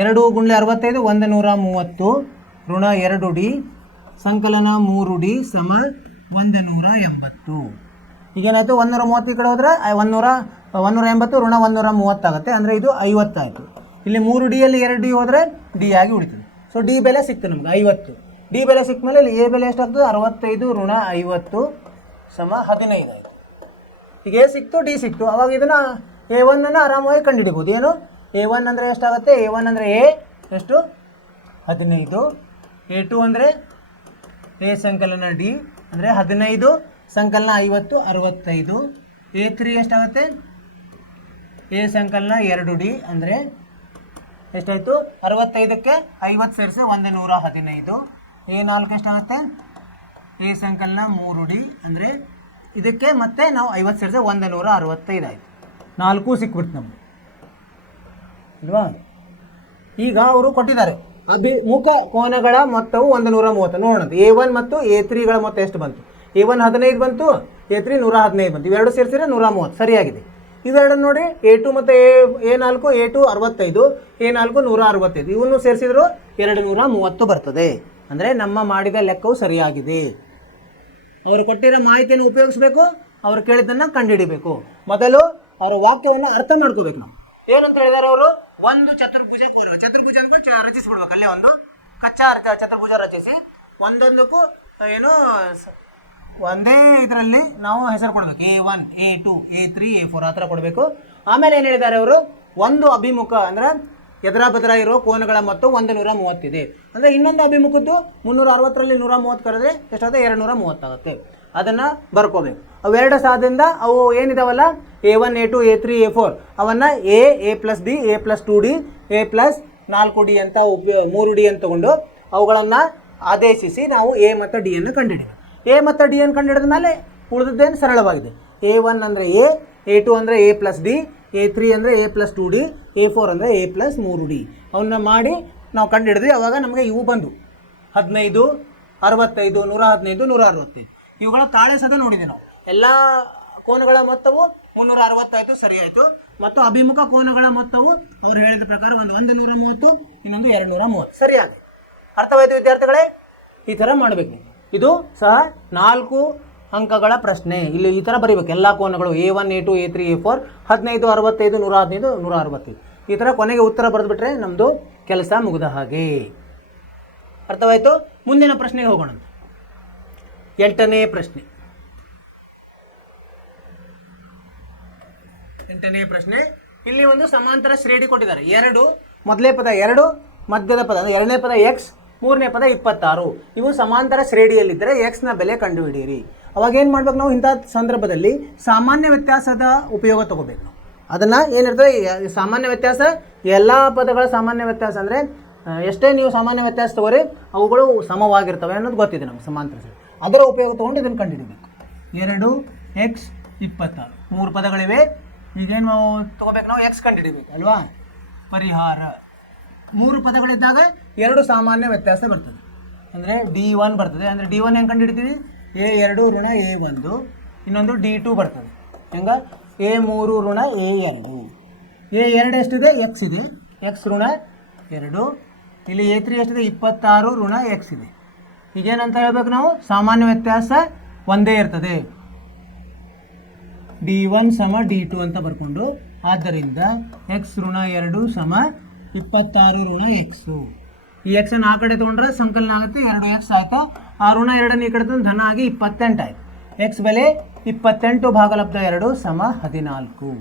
2 ಗುಂಡ್ಲೆ 65 130 ಋಣ 2D ಸಂಕಲನ 3D ಸಮ 180. ಈಗೇನಾಯಿತು? 130 ಈ ಕಡೆ ಹೋದರೆ 180 ಋಣ 130 ಆಗುತ್ತೆ. ಅಂದರೆ ಇದು 50 ಆಯಿತು. ಇಲ್ಲಿ 3Dಯಲ್ಲಿ 2D ಹೋದರೆ ಡಿ ಆಗಿ ಉಳಿತದೆ. ಸೊ ಡಿ ಬೆಲೆ ಸಿಕ್ತು ನಮ್ಗೆ 50. ಡಿ ಬೆಲೆ ಸಿಕ್ಕ ಮೇಲೆ ಇಲ್ಲಿ ಎ ಬೆಲೆ ಎಷ್ಟಾಗ್ತದೆ? 65 ಋಣ 50 ಸಮ 15 ಆಯಿತು. ಈಗ ಎ ಸಿಕ್ತು, ಡಿ ಸಿಕ್ತು. ಅವಾಗ ಇದನ್ನು A1 ಅನ್ನು ಆರಾಮಾಗಿ ಕಂಡುಹಿಡಿಬೋದು. ಏನು? A1 ಅಂದರೆ ಎಷ್ಟಾಗುತ್ತೆ? A1 ಅಂದರೆ ಎ ಎಷ್ಟು? 15. A2 ಅಂದರೆ ಎ ಸಂಕಲನ ಡಿ ಅಂದರೆ 15 ಸಂಕಲನ 50 65. A3 ಎಷ್ಟಾಗುತ್ತೆ? ಎ ಸಂಕಲನ 2D ಅಂದರೆ ಎಷ್ಟಾಯಿತು? 65ಕ್ಕೆ 50 ಸೇರಿಸಿ 115. A4 ಎಷ್ಟಾಗುತ್ತೆ? ಎ ಸಂಕಲನ 3D ಅಂದರೆ ಇದಕ್ಕೆ ಮತ್ತೆ ನಾವು 50 ಸೇರಿಸಿ 165 ಆಯಿತು. 4 ಸಿಕ್ಬಿಡ್ತು ನಮಗೆ ಅಲ್ವಾ? ಈಗ ಅವರು ಕೊಟ್ಟಿದ್ದಾರೆ ಅಭಿಮುಖ ಕೋನಗಳ ಮೊತ್ತವು 130. ನೋಡೋಣ A1 ಮತ್ತು A3ಗಳ ಮೊತ್ತ ಎಷ್ಟು ಬಂತು? A1 15 ಬಂತು, A3 115 ಬಂತು. ಇವೆರಡು ಸೇರಿಸಿದ್ರೆ 130 ಸರಿಯಾಗಿದೆ. ಇವೆರಡನ್ನು ನೋಡಿ A2 ಮತ್ತು A4 A2 65, A4 165. ಇವನ್ನು ಸೇರಿಸಿದ್ರು 230 ಬರ್ತದೆ. ಅಂದರೆ ನಮ್ಮ ಮಾಡಿದ ಲೆಕ್ಕವು ಸರಿಯಾಗಿದೆ. ಅವರು ಕೊಟ್ಟಿರೋ ಮಾಹಿತಿಯನ್ನು ಉಪಯೋಗಿಸಬೇಕು, ಅವರು ಕೇಳಿದ್ದನ್ನು ಕಂಡುಹಿಡಿಬೇಕು. ಮೊದಲು ಅವರ ವಾಕ್ಯವನ್ನು ಅರ್ಥ ಮಾಡ್ಕೋಬೇಕು. ನಾವು ಏನಂತ ಹೇಳಿದಾರೆ ಅವರು? ಒಂದು ಚತುರ್ಭುಜ ಕೋನ, ಚತುರ್ಭುಜ ಅಂದ್ಕೊಂಡು ರಚಿಸ್ಬಿಡ್ಬೇಕು. ಅಲ್ಲೇ ಒಂದು ಕಚ್ಚಾ ಚತುರ್ಭುಜ ರಚಿಸಿ ಒಂದೊಂದಕ್ಕೂ ಏನು ಒಂದೇ ಇದರಲ್ಲಿ ನಾವು ಹೆಸರು ಕೊಡಬೇಕು. A1 A2 A3 A4 ಆ ಥರ ಕೊಡಬೇಕು. ಆಮೇಲೆ ಏನು ಹೇಳಿದ್ದಾರೆ ಅವರು? ಒಂದು ಅಭಿಮುಖ ಅಂದ್ರೆ ಎದುರ ಬದರ ಇರೋ ಕೋನಗಳ ಮೊತ್ತ 130 ಇದೆ. ಅಂದರೆ ಇನ್ನೊಂದು ಅಭಿಮುಖದ್ದು 360ರಲ್ಲಿ 130 ಕರೆದ್ರೆ ಎಷ್ಟಾಗುತ್ತೆ? 230 ಆಗುತ್ತೆ. ಅದನ್ನು ಬರ್ಕೋಬೇಕು. ಅವೆರಡು ಸಾಧದಿಂದ ಅವು ಏನಿದಾವಲ್ಲ A1 A2 A3 A4 ಅವನ್ನು A+B A+2D A+4D ಅಂತ 3D ಅಂತ ತಗೊಂಡು ಅವುಗಳನ್ನು ಆದೇಶಿಸಿ ನಾವು A ಮತ್ತು D ಅನ್ನು ಕಂಡುಹಿಡಿಬೇಕು. A ಮತ್ತು D ಅನ್ನು ಕಂಡುಹಿಡಿದ ಮೇಲೆ ಉಳಿದದ್ದೇನು ಸರಳವಾಗಿದೆ. A1 ಅಂದರೆ A, A2 ಅಂದರೆ A+D, A3 ಅಂದರೆ A+2D, A4 ಅಂದರೆ A+3D. ಅವನ್ನ ಮಾಡಿ ನಾವು ಕಂಡುಹಿಡಿದ್ವಿ. ಅವಾಗ ನಮಗೆ ಇವು ಬಂದು 15 65 115 165 ಇವುಗಳ ತಾಳೆ ಸದ ನೋಡಿದ್ವಿ ನಾವು. ಎಲ್ಲ ಕೋನಗಳ ಮೊತ್ತವು 360 ಸರಿ ಆಯಿತು. ಮತ್ತು ಅಭಿಮುಖ ಕೋನಗಳ ಮೊತ್ತವು ಅವ್ರು ಹೇಳಿದ ಪ್ರಕಾರ ಒಂದು 130 ಇನ್ನೊಂದು 230 ಸರಿಯಾಗಿದೆ. ಅರ್ಥವಾಯಿತು ವಿದ್ಯಾರ್ಥಿಗಳೇ? ಈ ಥರ ಮಾಡಬೇಕು. ಇದು ಸಹ 4 ಅಂಕಗಳ ಪ್ರಶ್ನೆ. ಇಲ್ಲಿ ಈ ಥರ ಬರೀಬೇಕು ಎಲ್ಲ ಕೋನಗಳು A1 A2 A3 A4 15 65 115 165 ಈ ಥರ ಕೊನೆಗೆ ಉತ್ತರ ಬರೆದುಬಿಟ್ರೆ ನಮ್ಮದು ಕೆಲಸ ಮುಗಿದ ಹಾಗೆ. ಅರ್ಥವಾಯಿತು? ಮುಂದಿನ ಪ್ರಶ್ನೆಗೆ ಹೋಗೋಣ. 8ನೇ ಪ್ರಶ್ನೆ. 8ನೇ ಪ್ರಶ್ನೆ. ಇಲ್ಲಿ ಒಂದು ಸಮಾಂತರ ಶ್ರೇಣಿ ಕೊಟ್ಟಿದ್ದಾರೆ. 2 ಮೊದಲೇ ಪದ 2 ಮಧ್ಯದ ಪದ ಅಂದರೆ 2ನೇ ಪದ x 3ನೇ ಪದ 26 ಇವು ಸಮಾಂತರ ಶ್ರೇಣಿಯಲ್ಲಿದ್ದರೆ x ನ ಬೆಲೆ ಕಂಡುಹಿಡಿಯಿರಿ. ಅವಾಗ ಏನು ಮಾಡ್ಬೇಕು ನಾವು? ಇಂಥ ಸಂದರ್ಭದಲ್ಲಿ ಸಾಮಾನ್ಯ ವ್ಯತ್ಯಾಸದ ಉಪಯೋಗ ತಗೋಬೇಕು ನಾವು. ಅದನ್ನು ಏನಿರ್ತದೆ ಸಾಮಾನ್ಯ ವ್ಯತ್ಯಾಸ, ಎಲ್ಲ ಪದಗಳ ಸಾಮಾನ್ಯ ವ್ಯತ್ಯಾಸ ಅಂದರೆ ಎಷ್ಟೇ ನೀವು ಸಾಮಾನ್ಯ ವ್ಯತ್ಯಾಸ ತಗೋರಿ ಅವುಗಳು ಸಮವಾಗಿರ್ತವೆ ಅನ್ನೋದು ಗೊತ್ತಿದೆ ನಮ್ಗೆ ಸಮಾಂತರ ಶ್ರೇಣಿ. ಅದರ ಉಪಯೋಗ ತೊಗೊಂಡು ಇದನ್ನು ಕಂಡುಹಿಡಬೇಕು. 2x 26 3 ಪದಗಳಿವೆ. ಈಗೇನು ನಾವು ತೊಗೋಬೇಕು? ನಾವು x ಕಂಡುಹಿಡಿಬೇಕು ಅಲ್ವಾ? ಪರಿಹಾರ 3 ಪದಗಳಿದ್ದಾಗ 2 ಸಾಮಾನ್ಯ ವ್ಯತ್ಯಾಸ ಬರ್ತದೆ. ಅಂದರೆ D1 ಬರ್ತದೆ. ಅಂದರೆ D1 ಹೆಂಗೆ ಕಂಡುಹಿಡ್ತೀವಿ? A2 ಋಣ A1 ಇನ್ನೊಂದು D2 ಬರ್ತದೆ. ಹೆಂಗೆ? A3 ಋಣ A2. A2 ಎಷ್ಟಿದೆ? x ಇದೆ, x ಋಣ 2. ಇಲ್ಲಿ A3 ಎಷ್ಟಿದೆ? 26 ಋಣ x ಇದೆ. ಈಗೇನಂತ ಹೇಳ್ಬೇಕು ನಾವು? ಸಾಮಾನ್ಯ ವ್ಯತ್ಯಾಸ ಒಂದೇ ಇರ್ತದೆ. D1 ಸಮ D2 ಅಂತ ಬರ್ಕೊಂಡು, ಆದ್ದರಿಂದ x ಋಣ 2 ಸಮ 26 ಋಣ x. ಈ ಎಕ್ಸನ್ನು ಆ ಕಡೆ ತೊಗೊಂಡ್ರೆ ಸಂಕಲನ ಆಗುತ್ತೆ, 2x ಆಯಿತು. ಆ ಋಣ 2 ಈ ಕಡೆ ಧನ ಆಗಿ 28 ಆಯಿತು. ಎಕ್ಸ್ ಬೆಲೆ 28 ಭಾಗಲಬ್ಧ 2 ಸಮ 14.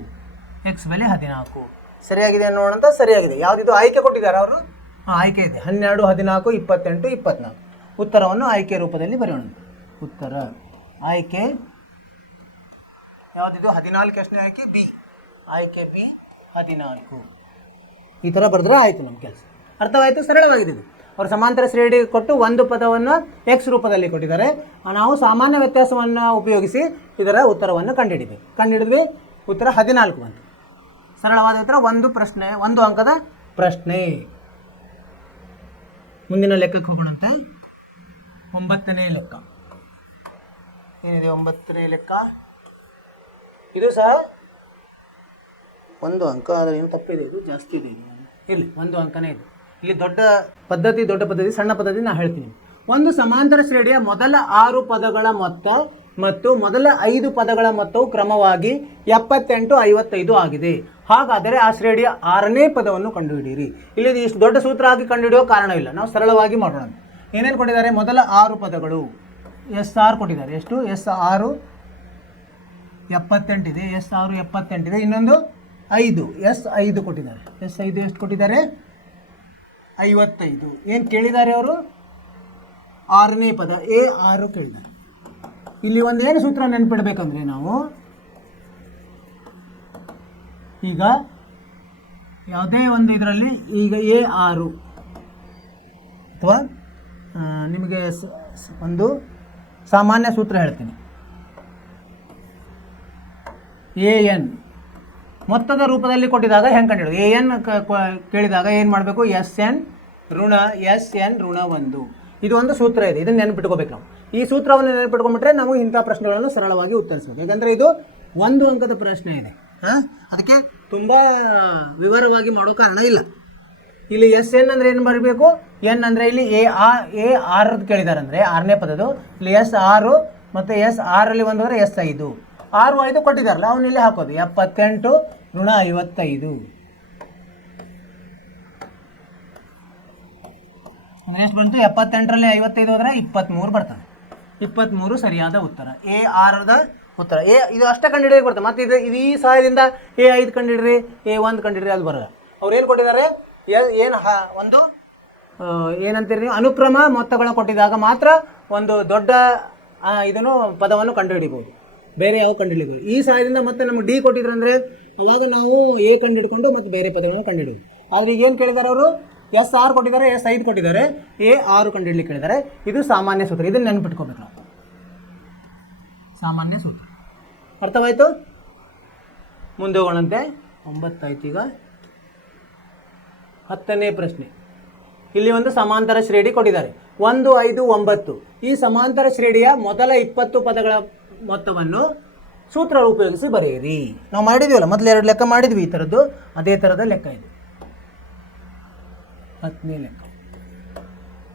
ಎಕ್ಸ್ ಬೆಲೆ 14 ಸರಿಯಾಗಿದೆ ನೋಡಂತ. ಸರಿಯಾಗಿದೆ. ಯಾವುದಿದು ಆಯ್ಕೆ ಕೊಟ್ಟಿದ್ದಾರೆ ಅವರು? ಆಯ್ಕೆ ಇದೆ 12 14 28 24. ಉತ್ತರವನ್ನು ಆಯ್ಕೆ ರೂಪದಲ್ಲಿ ಬರೆಯೋಣ. ಉತ್ತರ ಆಯ್ಕೆ ಯಾವುದಿದು? 14 ಎಷ್ಟನೇ ಆಯ್ಕೆ? ಬಿ. ಆಯ್ಕೆ ಬಿ 14. ಈ ಥರ ಬರೆದ್ರೆ ಆಯಿತು ನಮ್ಮ ಕೆಲಸ. ಅರ್ಥವಾಯಿತು? ಸರಳವಾಗಿದೆ ಇದು. ಅವರು ಸಮಾಂತರ ಶ್ರೇಣಿ ಕೊಟ್ಟು ಒಂದು ಪದವನ್ನು ಎಕ್ಸ್ ರೂಪದಲ್ಲಿ ಕೊಟ್ಟಿದ್ದಾರೆ. ನಾವು ಸಾಮಾನ್ಯ ವ್ಯತ್ಯಾಸವನ್ನು ಉಪಯೋಗಿಸಿ ಇದರ ಉತ್ತರವನ್ನು ಕಂಡುಹಿಡಿಬೇಕು. ಕಂಡುಹಿಡಿದ್ವಿ, ಉತ್ತರ 14 ಬಂತು. ಸರಳವಾದ ಉತ್ತರ. ಒಂದು ಪ್ರಶ್ನೆ, 1 ಅಂಕದ ಪ್ರಶ್ನೆ. ಮುಂದಿನ ಲೆಕ್ಕಕ್ಕೆ ಹೋಗೋಣಂತೆ. 9ನೇ ಲೆಕ್ಕ ಏನಿದೆ? 9ನೇ ಲೆಕ್ಕ ಇದು ಸಹ 1 ಅಂಕ. ಆದರೆ ಏನು ತಪ್ಪಿದೆ? ಇದು ಜಾಸ್ತಿ ಇದೆ. ಇಲ್ಲಿ 1 ಅಂಕನೇ ಇದೆ. ಇಲ್ಲಿ ದೊಡ್ಡ ಪದ್ಧತಿ, ಸಣ್ಣ ಪದ್ಧತಿ ನಾನು ಹೇಳ್ತೀನಿ. ಒಂದು ಸಮಾಂತರ ಶ್ರೇಣಿಯ ಮೊದಲ 6 ಪದಗಳ ಮೊತ್ತ ಮತ್ತು ಮೊದಲ 5 ಪದಗಳ ಮೊತ್ತವು ಕ್ರಮವಾಗಿ 78 55 ಆಗಿದೆ. ಹಾಗಾದರೆ ಆ ಶ್ರೇಣಿಯ 6ನೇ ಪದವನ್ನು ಕಂಡುಹಿಡಿಯಿರಿ. ಇಲ್ಲಿ ಇಷ್ಟು ದೊಡ್ಡ ಸೂತ್ರ ಆಗಿ ಕಂಡುಹಿಡಿಯೋ ಕಾರಣವಿಲ್ಲ, ನಾವು ಸರಳವಾಗಿ ಮಾಡೋಣ. ಏನೇನು ಕೊಟ್ಟಿದ್ದಾರೆ? ಮೊದಲ 6 ಪದಗಳು S6 ಕೊಟ್ಟಿದ್ದಾರೆ. ಎಷ್ಟು? S6 78 ಇದೆ. S6 78 ಇದೆ. ಇನ್ನೊಂದು 5 S5 ಕೊಟ್ಟಿದ್ದಾರೆ. S5 ಎಷ್ಟು ಕೊಟ್ಟಿದ್ದಾರೆ? 55 ಕೊಟ್ಟಿದ್ದಾರೆ. 5 × 6 = 75. 5 × 5 = 75. 5 × 6 = 120. 120 ಏನು ಕೇಳಿದ್ದಾರೆ ಅವರು? ಆರನೇ ಪದ ಎ 6 ಕೇಳಿದ್ದಾರೆ. ಇಲ್ಲಿ ಒಂದು ಏನು ಸೂತ್ರ ನೆನಪಿಡಬೇಕಂದ್ರೆ ನಾವು ಈಗ ಯಾವುದೇ ಒಂದು ಇದರಲ್ಲಿ ಈಗ ಎ 6 ಅಥವಾ ನಿಮಗೆ ಒಂದು ಸಾಮಾನ್ಯ ಸೂತ್ರ ಹೇಳ್ತೀನಿ. ಎ ಎನ್ ಮೊತ್ತದ ರೂಪದಲ್ಲಿ ಕೊಟ್ಟಿದಾಗ ಹೆಂಗೆ ಕಂಡುಹಿಡಿದು ಎ ಎನ್ ಕೇಳಿದಾಗ ಏನು ಮಾಡಬೇಕು? ಎಸ್ ಎನ್ ಋಣ 1. ಇದು ಒಂದು ಸೂತ್ರ ಇದೆ, ಇದನ್ನು ನೆನಪಿಟ್ಕೋಬೇಕು ನಾವು. ಈ ಸೂತ್ರವನ್ನು ನೆನಪಿಟ್ಕೊಂಡ್ಬಿಟ್ರೆ ನಾವು ಇಂಥ ಪ್ರಶ್ನೆಗಳನ್ನು ಸರಳವಾಗಿ ಉತ್ತರಿಸಬೇಕು. ಯಾಕಂದರೆ ಇದು 1 ಅಂಕದ ಪ್ರಶ್ನೆ ಇದೆ, ಅದಕ್ಕೆ ತುಂಬ ವಿವರವಾಗಿ ಮಾಡೋ ಕಾರಣ ಇಲ್ಲ. ಇಲ್ಲಿ ಎಸ್ ಎನ್ ಅಂದರೆ ಏನು ಬರಬೇಕು? ಎನ್ ಅಂದರೆ ಇಲ್ಲಿ ಎ 6 ಕೇಳಿದ್ದಾರೆ ಅಂದರೆ 6ನೇ ಪದದು. ಇಲ್ಲಿ ಎಸ್ 6 ಮತ್ತು ಎಸ್ 6ರಲ್ಲಿ 1 ಹೋದರೆ ಎಸ್ 5. 6 5 ಕೊಟ್ಟಿದ್ದಾರಲ್ಲ ಅವನು ಇಲ್ಲಿ ಹಾಕೋದು 78 ಋಣ 55 ಅಂದರೆ ಎಷ್ಟು ಬಂತು? 78ರಲ್ಲಿ 55 ಹೋದರೆ 23 ಬರ್ತದೆ. 23 ಸರಿಯಾದ ಉತ್ತರ. ಎ 6ದ ಉತ್ತರ. ಇದು ಅಷ್ಟೇ ಕಂಡುಹಿಡಿಯೋಕೆ ಬರ್ತದೆ. ಮತ್ತು ಇದು ಈ ಸಹಾಯದಿಂದ ಎ 5 ಕಂಡುಹಿಡ್ರಿ, ಎ 1 ಕಂಡುಹಿಡ್ರಿ, ಅದು ಬರಲ್ಲ. ಅವ್ರು ಏನು ಕೊಟ್ಟಿದ್ದಾರೆ? ಏನು ಒಂದು ಏನಂತೀರಿ ನೀವು, ಅನುಕ್ರಮ ಮೊತ್ತಗಳನ್ನ ಕೊಟ್ಟಿದಾಗ ಮಾತ್ರ ಒಂದು ದೊಡ್ಡ ಇದನ್ನು ಪದವನ್ನು ಕಂಡುಹಿಡಿಬೋದು, ಬೇರೆ ಯಾವ ಕಂಡುಹಿಡಿಬೋದು. ಈ ಸಹಾಯದಿಂದ ಮತ್ತೆ ನಮಗೆ ಡಿ ಕೊಟ್ಟಿದ್ರು ಅಂದರೆ ಅವಾಗ ನಾವು ಎ ಕಂಡುಹಿಡ್ಕೊಂಡು ಮತ್ತು ಬೇರೆ ಪದಗಳನ್ನು ಕಂಡುಹಿಡಿಬೋದು. ಆದ್ರೆ ಈಗ ಏನು ಕೇಳಿದ್ದಾರೆ ಅವರು? ಎಸ್ 6 ಕೊಟ್ಟಿದ್ದಾರೆ, ಎಸ್ 5 ಕೊಟ್ಟಿದ್ದಾರೆ, ಎ 6 ಕಂಡುಹಿಡ್ಲಿಕ್ಕೆ ಕೇಳಿದ್ದಾರೆ. ಇದು ಸಾಮಾನ್ಯ ಸೂತ್ರ, ಇದನ್ನು ನೆನ್ಪಿಟ್ಕೋಬೇಕು ನಾವು. ಸಾಮಾನ್ಯ ಸೂತ್ರ ಅರ್ಥವಾಯಿತು? ಮುಂದೆ ಹೋಗೋಣಂತೆ. 9 ಆಯ್ತು. ಈಗ 10ನೇ ಪ್ರಶ್ನೆ. ಇಲ್ಲಿ ಒಂದು ಸಮಾಂತರ ಶ್ರೇಣಿ ಕೊಟ್ಟಿದ್ದಾರೆ 1, 5, 9. ಈ ಸಮಾಂತರ ಶ್ರೇಣಿಯ ಮೊದಲ 20 ಪದಗಳ ಮೊತ್ತವನ್ನು ಸೂತ್ರ ಉಪಯೋಗಿಸಿ ಬರೆಯಿರಿ. ನಾವು ಮಾಡಿದ್ವಲ್ಲ ಮೊದಲು 2 ಲೆಕ್ಕ ಮಾಡಿದ್ವಿ, ಈ ಥರದ್ದು ಅದೇ ಥರದ ಲೆಕ್ಕ ಇದು. 10ನೇ ಲೆಕ್ಕ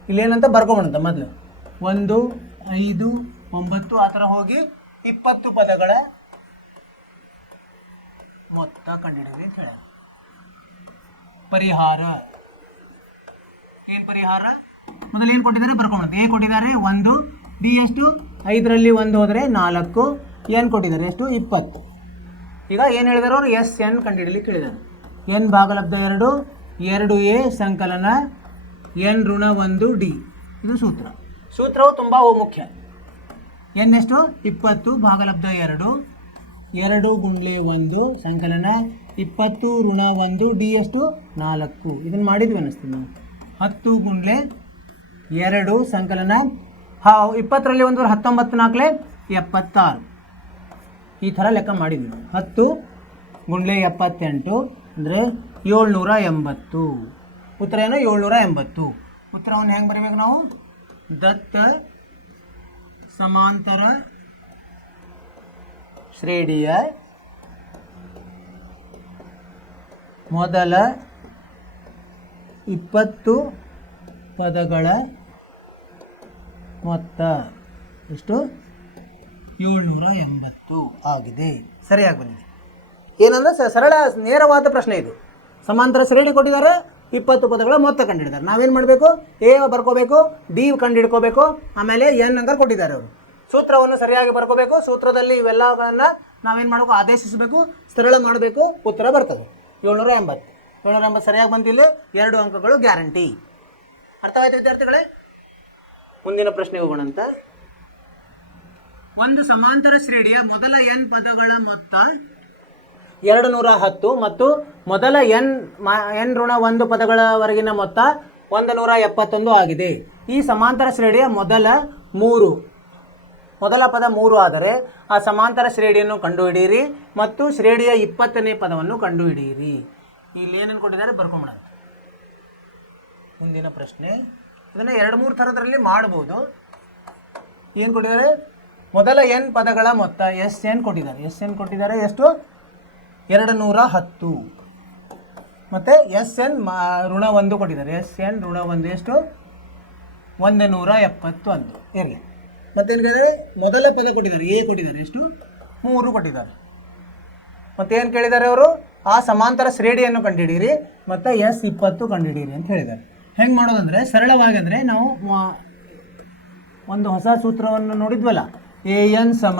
ಇಲ್ಲೇನಂತ ಬರ್ಕೊಂಬಂತ ಮೊದಲು 1, 5, 9 ಆ ಥರ ಹೋಗಿ 20 ಪದಗಳ ಮೊತ್ತ ಕಂಡುಹಿಡಿಯಿರಿ ಅಂತ ಹೇಳ. ಪರಿಹಾರ ಏನು? ಪರಿಹಾರ ಮೊದಲು ಏನು ಕೊಟ್ಟಿದ್ದಾರೆ ಬರ್ಕೊಂಬಂತ. ಎ ಕೊಟ್ಟಿದ್ದಾರೆ 1, ಡಿ ಎಷ್ಟು? 5ರಲ್ಲಿ 1 ಹೋದರೆ 4, ಎನ್ ಕೊಟ್ಟಿದ್ದಾರೆ ಎಷ್ಟು? 20. ಈಗ ಏನು ಹೇಳಿದಾರೆ ಅವರು? ಎಸ್ ಎನ್ ಕಂಡುಹಿಡಲಿಕ್ಕೆ ಹೇಳಿದ್ದಾರೆ. ಎನ್ ಭಾಗಲಬ್ಧ 2, 2a ಸಂಕಲನ ಎನ್ ಋಣ 1 ಡಿ. ಇದು ಸೂತ್ರ. ಸೂತ್ರವು ತುಂಬ ಮುಖ್ಯ. ಎನ್ ಎಷ್ಟು? 20 ಭಾಗಲಬ್ಧ 2, 2 ಗುಂಡ್ಲೆ 1 ಸಂಕಲನ 20 ಋಣ 1 ಡಿ ಎಷ್ಟು? 4. ಇದನ್ನು ಮಾಡಿದ್ವಿ ಅನ್ನಿಸ್ತೀವಿ ನಾವು. 10 ಗುಂಡ್ಲೆ 2 ಸಂಕಲನ 20ರಲ್ಲಿ 1 19 4 76. ಈ ಥರ ಲೆಕ್ಕ ಮಾಡಿದ್ವಿ ನಾವು. 10 ಗುಂಡ್ಲೆ 78 ಅಂದರೆ 780. ಉತ್ತರ ಏನು? 780. ಉತ್ತರವನ್ನು ಹೆಂಗೆ ಬರೀಬೇಕು ನಾವು? ದತ್ತ ಸಮಾಂತರ ಶ್ರೇಣಿಯ ಮೊದಲ 20 ಪದಗಳ ಮೊತ್ತ ಎಷ್ಟು? 780 ಆಗಿದೆ. ಸರಿಯಾಗಿ ಬಂದಿದೆ. ಏನಂದ್ರೆ ಸರಳ ನೇರವಾದ ಪ್ರಶ್ನೆ ಇದು. ಸಮಾಂತರ ಶ್ರೇಣಿ ಕೊಟ್ಟಿದ್ದಾರೆ, 20 ಪದಗಳ ಮೊತ್ತ ಕಂಡುಹಿಡಿದ್ದಾರೆ. ನಾವೇನು ಮಾಡಬೇಕು? ಎ ಬರ್ಕೋಬೇಕು, ಡಿ ಕಂಡುಹಿಡ್ಕೋಬೇಕು, ಆಮೇಲೆ ಎನ್ ಅಂಕ ಕೊಟ್ಟಿದ್ದಾರೆ ಅವರು. ಸೂತ್ರವನ್ನು ಸರಿಯಾಗಿ ಬರ್ಕೋಬೇಕು. ಸೂತ್ರದಲ್ಲಿ ಇವೆಲ್ಲಗಳನ್ನು ನಾವೇನು ಮಾಡಬೇಕು? ಆದೇಶಿಸಬೇಕು, ಸರಳ ಮಾಡಬೇಕು, ಉತ್ತರ ಬರ್ತದೆ. 780. 780 ಸರಿಯಾಗಿ ಬಂದಿಲ್ಲ, 2 ಅಂಕಗಳು ಗ್ಯಾರಂಟಿ. ಅರ್ಥವಾಯಿತು ವಿದ್ಯಾರ್ಥಿಗಳೇ? ಮುಂದಿನ ಪ್ರಶ್ನೆಗೆ ಹೋಗೋಣಂತ. ಒಂದು ಸಮಾಂತರ ಶ್ರೇಣಿಯ ಮೊದಲ ಎನ್ ಪದಗಳ ಮೊತ್ತ 210 ಮತ್ತು ಮೊದಲ ಎನ್ ಋಣ 1 ಪದಗಳವರೆಗಿನ ಮೊತ್ತ 171 ಆಗಿದೆ. ಈ ಸಮಾಂತರ ಶ್ರೇಣಿಯ ಮೊದಲ ಪದ 3 ಆದರೆ ಆ ಸಮಾಂತರ ಶ್ರೇಣಿಯನ್ನು ಕಂಡುಹಿಡಿಯಿರಿ ಮತ್ತು ಶ್ರೇಣಿಯ 20ನೇ ಪದವನ್ನು ಕಂಡುಹಿಡಿಯಿರಿ. ಇಲ್ಲಿ ಏನೇನು ಕೊಟ್ಟಿದ್ದಾರೆ ಬರ್ಕೊಂಬಿಡೋಣ. ಮುಂದಿನ ಪ್ರಶ್ನೆ ಇದನ್ನು 2-3 ಥರದ್ರಲ್ಲಿ ಮಾಡ್ಬೋದು. ಏನು ಕೊಟ್ಟಿದ್ದಾರೆ? ಮೊದಲ ಎನ್ ಪದಗಳ ಮೊತ್ತ ಎಸ್ ಎನ್ ಕೊಟ್ಟಿದ್ದಾರೆ ಎಷ್ಟು? 210. ಮತ್ತು ಎಸ್ ಎನ್ ಋಣ 1 ಕೊಟ್ಟಿದ್ದಾರೆ. ಎಸ್ ಎನ್ ಋಣ 1 ಎಷ್ಟು? 171 ಇರಲಿ. ಮತ್ತೇನು ಕೇಳಿದರೆ ಮೊದಲ ಪದ ಕೊಟ್ಟಿದ್ದಾರೆ, ಎ ಕೊಟ್ಟಿದ್ದಾರೆ ಎಷ್ಟು? 3 ಕೊಟ್ಟಿದ್ದಾರೆ. ಮತ್ತೇನು ಕೇಳಿದ್ದಾರೆ ಅವರು? ಆ ಸಮಾಂತರ ಶ್ರೇಣಿಯನ್ನು ಕಂಡುಹಿಡಿಯಿರಿ ಮತ್ತು ಎಸ್ 20 ಕಂಡುಹಿಡಿಯಿರಿ ಅಂತ ಹೇಳಿದ್ದಾರೆ. ಹೆಂಗೆ ಮಾಡೋದಂದರೆ ಸರಳವಾಗಿ ಅಂದರೆ ನಾವು ಒಂದು ಹೊಸ ಸೂತ್ರವನ್ನು ನೋಡಿದ್ವಲ್ಲ, ಎ ಎನ್ ಸಮ